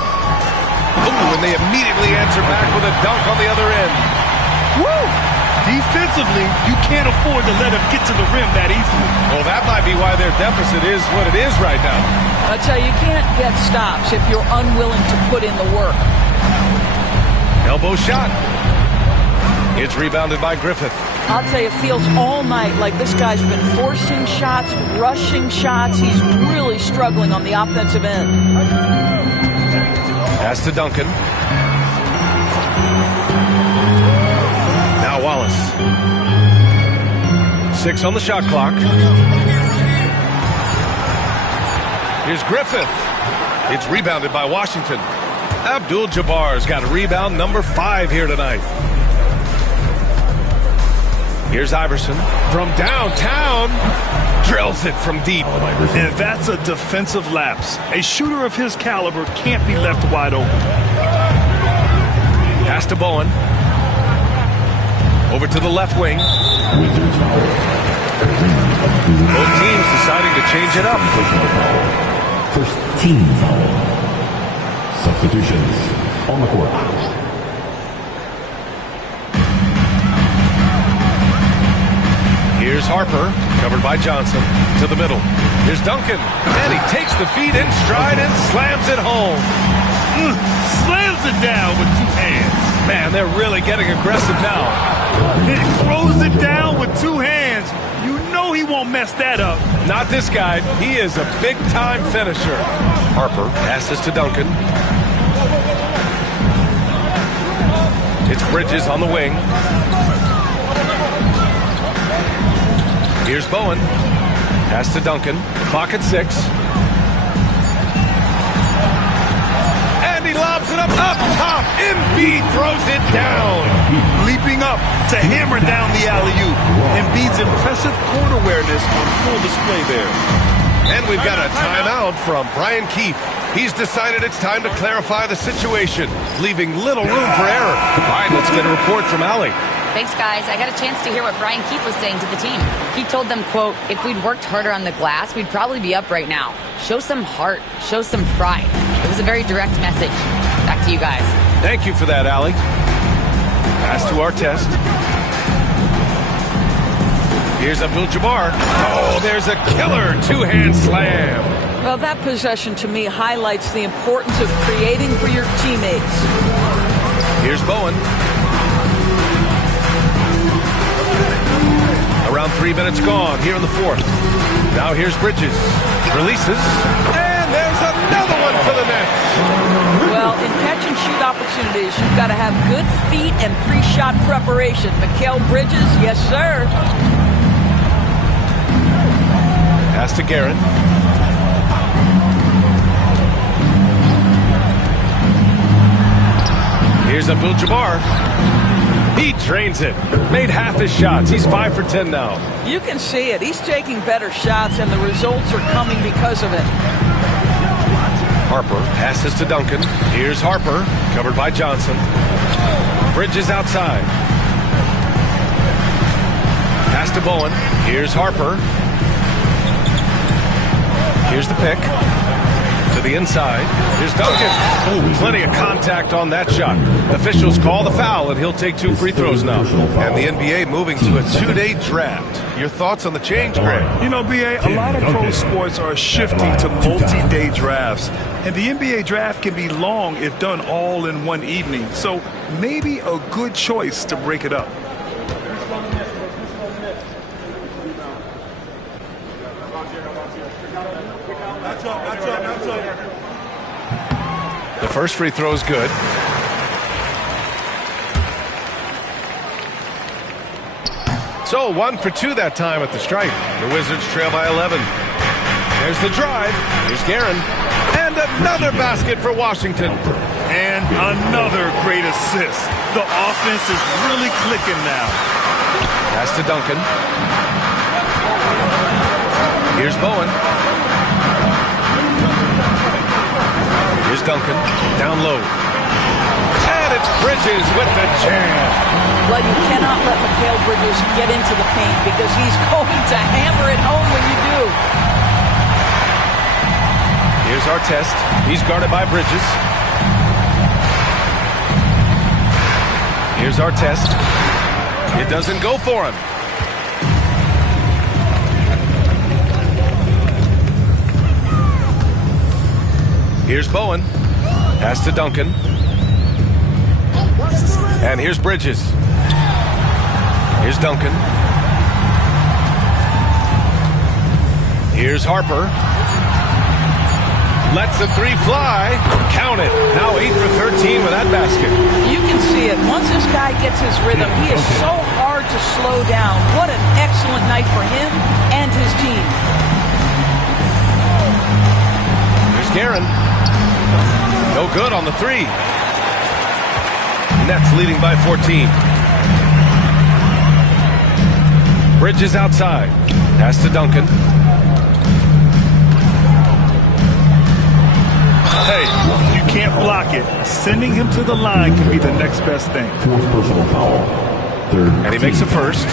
Ooh, and they immediately answer back with a dunk on the other end. Woo! Defensively, you can't afford to let him get to the rim that easily. Well, that might be why their deficit is what it is right now. I'll tell you, you can't get stops if you're unwilling to put in the work. Elbow shot. It's rebounded by Griffith. I'll tell you, it feels all night like this guy's been forcing shots, rushing shots. He's really struggling on the offensive end. Pass to Duncan. Now Wallace. 6 on the shot clock. Here's Griffith. It's rebounded by Washington. Abdul-Jabbar's got a rebound number 5 here tonight. Here's Iverson from downtown. Drills it from deep. And that's a defensive lapse. A shooter of his caliber can't be left wide open. Pass to Bowen. Over to the left wing. Both teams deciding to change it up. First team foul. Substitutions on the court. Here's Harper, covered by Johnson, to the middle. Here's Duncan, and he takes the feet in stride and slams it home. Slams it down with 2 hands. Man, they're really getting aggressive now. He throws it down with 2 hands. You know he won't mess that up. Not this guy. He is a big-time finisher. Harper passes to Duncan. It's Bridges on the wing. Here's Bowen. Pass to Duncan. Clock at 6. And he lobs it up top. Embiid throws it down. Leaping up to hammer down the alley-oop. Embiid's impressive court awareness on full display there. And we've got a timeout from Brian Keefe. He's decided it's time to clarify the situation, leaving little room for error. All right, let's get a report from Allie. Thanks, guys. I got a chance to hear what Brian Keefe was saying to the team. He told them, quote, if we'd worked harder on the glass, we'd probably be up right now. Show some heart. Show some pride. It was a very direct message. Back to you guys. Thank you for that, Allie. Pass to Artest. Here's Abdul-Jabbar. Oh, there's a killer two-hand slam. Well, that possession to me highlights the importance of creating for your teammates. Here's Bowen. Around 3 minutes gone here in the fourth. Now here's Bridges. Releases. And there's another one for the Nets. Well, in catch-and-shoot opportunities, you've got to have good feet and pre-shot preparation. Mikal Bridges, yes, sir. Pass to Garrett. Here's Abdul-Jabbar. He drains it. Made half his shots. He's 5 for 10 now. You can see it. He's taking better shots, and the results are coming because of it. Harper passes to Duncan. Here's Harper, covered by Johnson. Bridges outside. Pass to Bowen. Here's Harper. Here's the pick. To the inside. Here's Duncan. Oh, plenty of contact on that shot. Officials call the foul, and he'll take 2 free throws now. And the NBA moving to a 2-day draft. Your thoughts on the change, Greg? You know, BA, a lot of pro sports are shifting to multi-day drafts. And the NBA draft can be long if done all in one evening. So maybe a good choice to break it up. The first free throw is good. So 1 for 2 that time at the stripe. The Wizards trail by 11. There's the drive. Here's Guerin. And another basket for Washington. And another great assist. The offense is really clicking now. Pass to Duncan. Here's Bowen. Here's Duncan. Down low. And it's Bridges with the jam. Well, you cannot let Mikal Bridges get into the paint because he's going to hammer it home when you do. Here's Artest. He's guarded by Bridges. Here's Artest. It doesn't go for him. Here's Bowen. Pass to Duncan. And here's Bridges. Here's Duncan. Here's Harper. Lets the three fly. Count it. Now 8 for 13 with that basket. You can see it. Once this guy gets his rhythm, he is so hard to slow down. What an excellent night for him and his team. Here's Guerin. No good on the three. Nets leading by 14. Bridges outside. Pass to Duncan. Hey, you can't block it. Sending him to the line can be the next best thing. Fourth personal foul. Third. And he makes a first.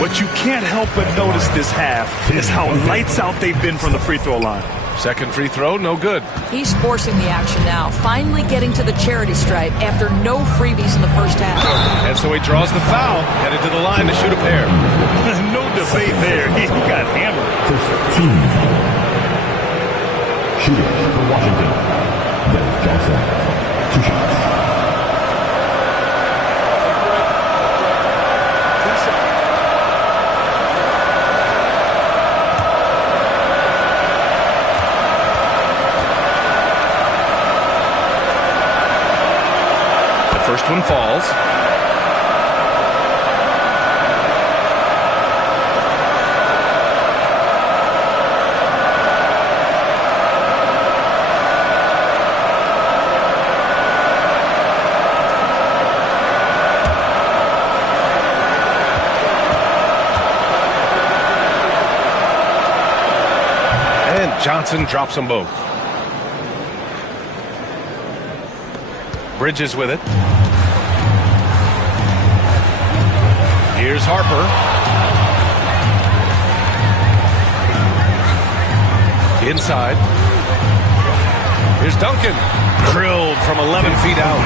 What you can't help but notice this half is how lights out they've been from the free throw line. Second free throw, no good. He's forcing the action now, finally getting to the charity stripe after no freebies in the first half. And so he draws the foul, headed to the line to shoot a pair. No debate there. He got hammered. First team. Shooting for Washington. Dennis Johnson. 2 shots. First one falls. And Johnson drops them both. Bridges with it. Here's Harper. Inside. Here's Duncan. Drilled from 11 feet out.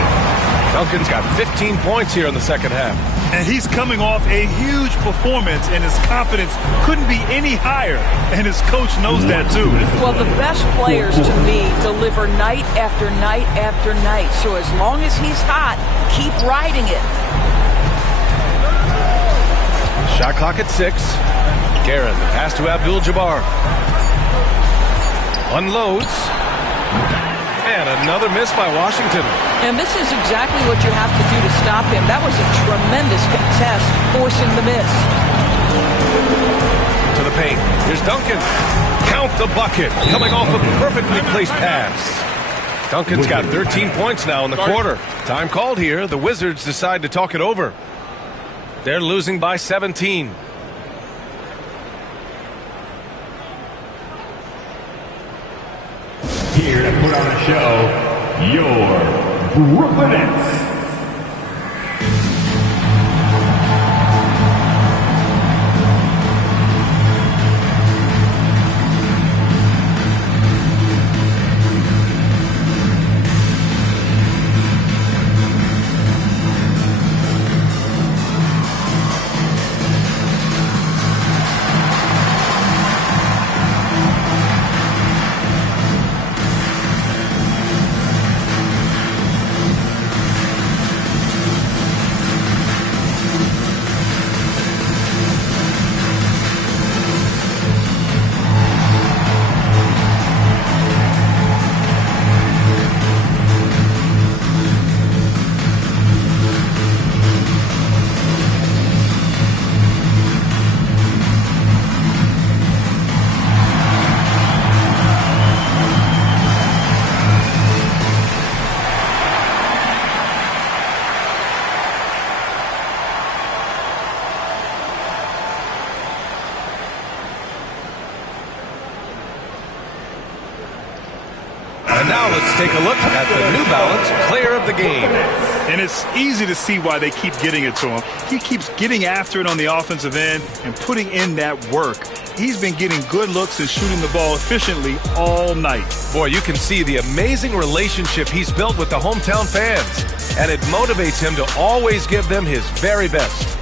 Duncan's got 15 points here in the second half. And he's coming off a huge performance, and his confidence couldn't be any higher. And his coach knows that, too. Well, the best players, to me, deliver night after night after night. So as long as he's hot, keep riding it. Shot clock at 6. Guerin, the pass to Abdul-Jabbar. Unloads. And another miss by Washington. And this is exactly what you have to do to stop him. That was a tremendous contest, forcing the miss. To the paint. Here's Duncan. Count the bucket. Coming off a perfectly placed pass. Duncan's got 13 points now in the quarter. Time called here. The Wizards decide to talk it over. They're losing by 17. Here to put on a show, your Brooklyn Nets. Now let's take a look at the New Balance Player of the Game. And it's easy to see why they keep getting it to him. He keeps getting after it on the offensive end and putting in that work. He's been getting good looks and shooting the ball efficiently all night. Boy, you can see the amazing relationship he's built with the hometown fans. And it motivates him to always give them his very best.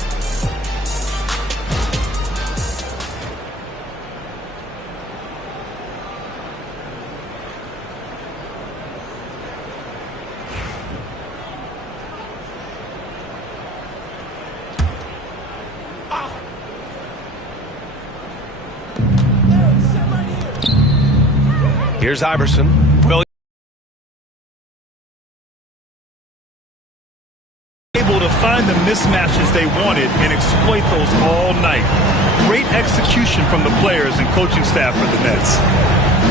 Here's Iverson. Well, able to find the mismatches they wanted and exploit those all night. Great execution from the players and coaching staff for the Nets.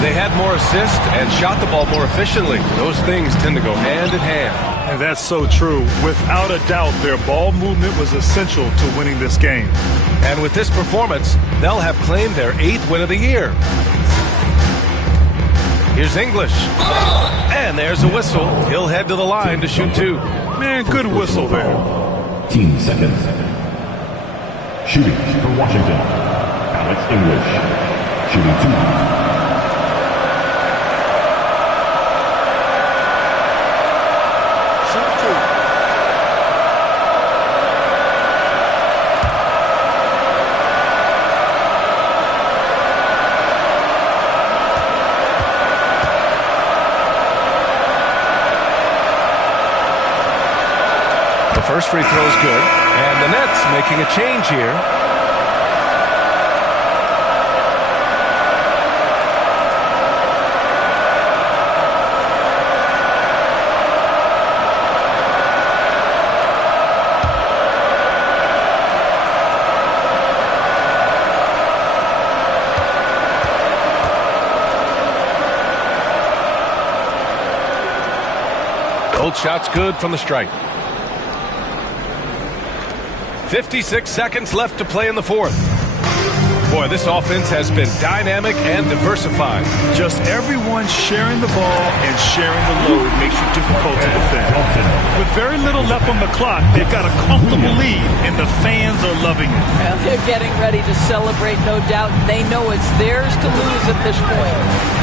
They had more assists and shot the ball more efficiently. Those things tend to go hand in hand. And that's so true. Without a doubt, their ball movement was essential to winning this game. And with this performance, they'll have claimed their 8th win of the year. Here's English. And there's a whistle. He'll head to the line to shoot 2. Man, good whistle there. 15 seconds. Shooting for Washington, Alex English. Shooting 2. First free throw is good, and the Nets making a change here. Both shots good from the stripe. 56 seconds left to play in the fourth. Boy, this offense has been dynamic and diversified. Just everyone sharing the ball and sharing the load makes you difficult to defend. With very little left on the clock, they've got a comfortable lead, and the fans are loving it. Well, they're getting ready to celebrate, no doubt. They know it's theirs to lose at this point.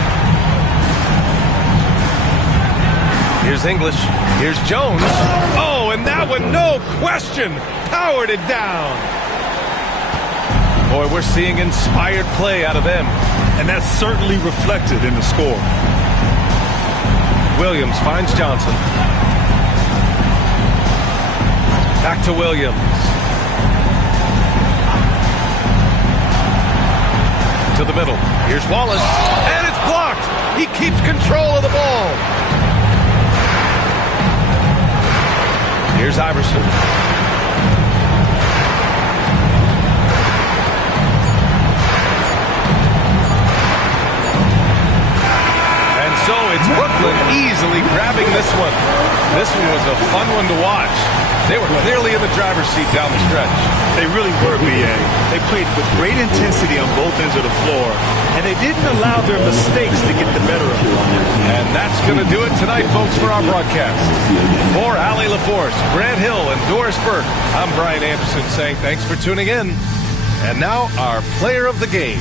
Here's English. Here's Jones. Oh, and that one, no question, powered it down. Boy, we're seeing inspired play out of them. And that's certainly reflected in the score. Williams finds Johnson. Back to Williams. To the middle. Here's Wallace. And it's blocked. He keeps control of the ball. Here's Iverson. And so it's Brooklyn easily grabbing this one. This one was a fun one to watch. They were clearly in the driver's seat down the stretch. They really were, B.A. They played with great intensity on both ends of the floor, and they didn't allow their mistakes to get the better of them. And that's going to do it tonight, folks, for our broadcast. For Allie LaForce, Grant Hill, and Doris Burke, I'm Brian Anderson saying thanks for tuning in. And now our player of the game.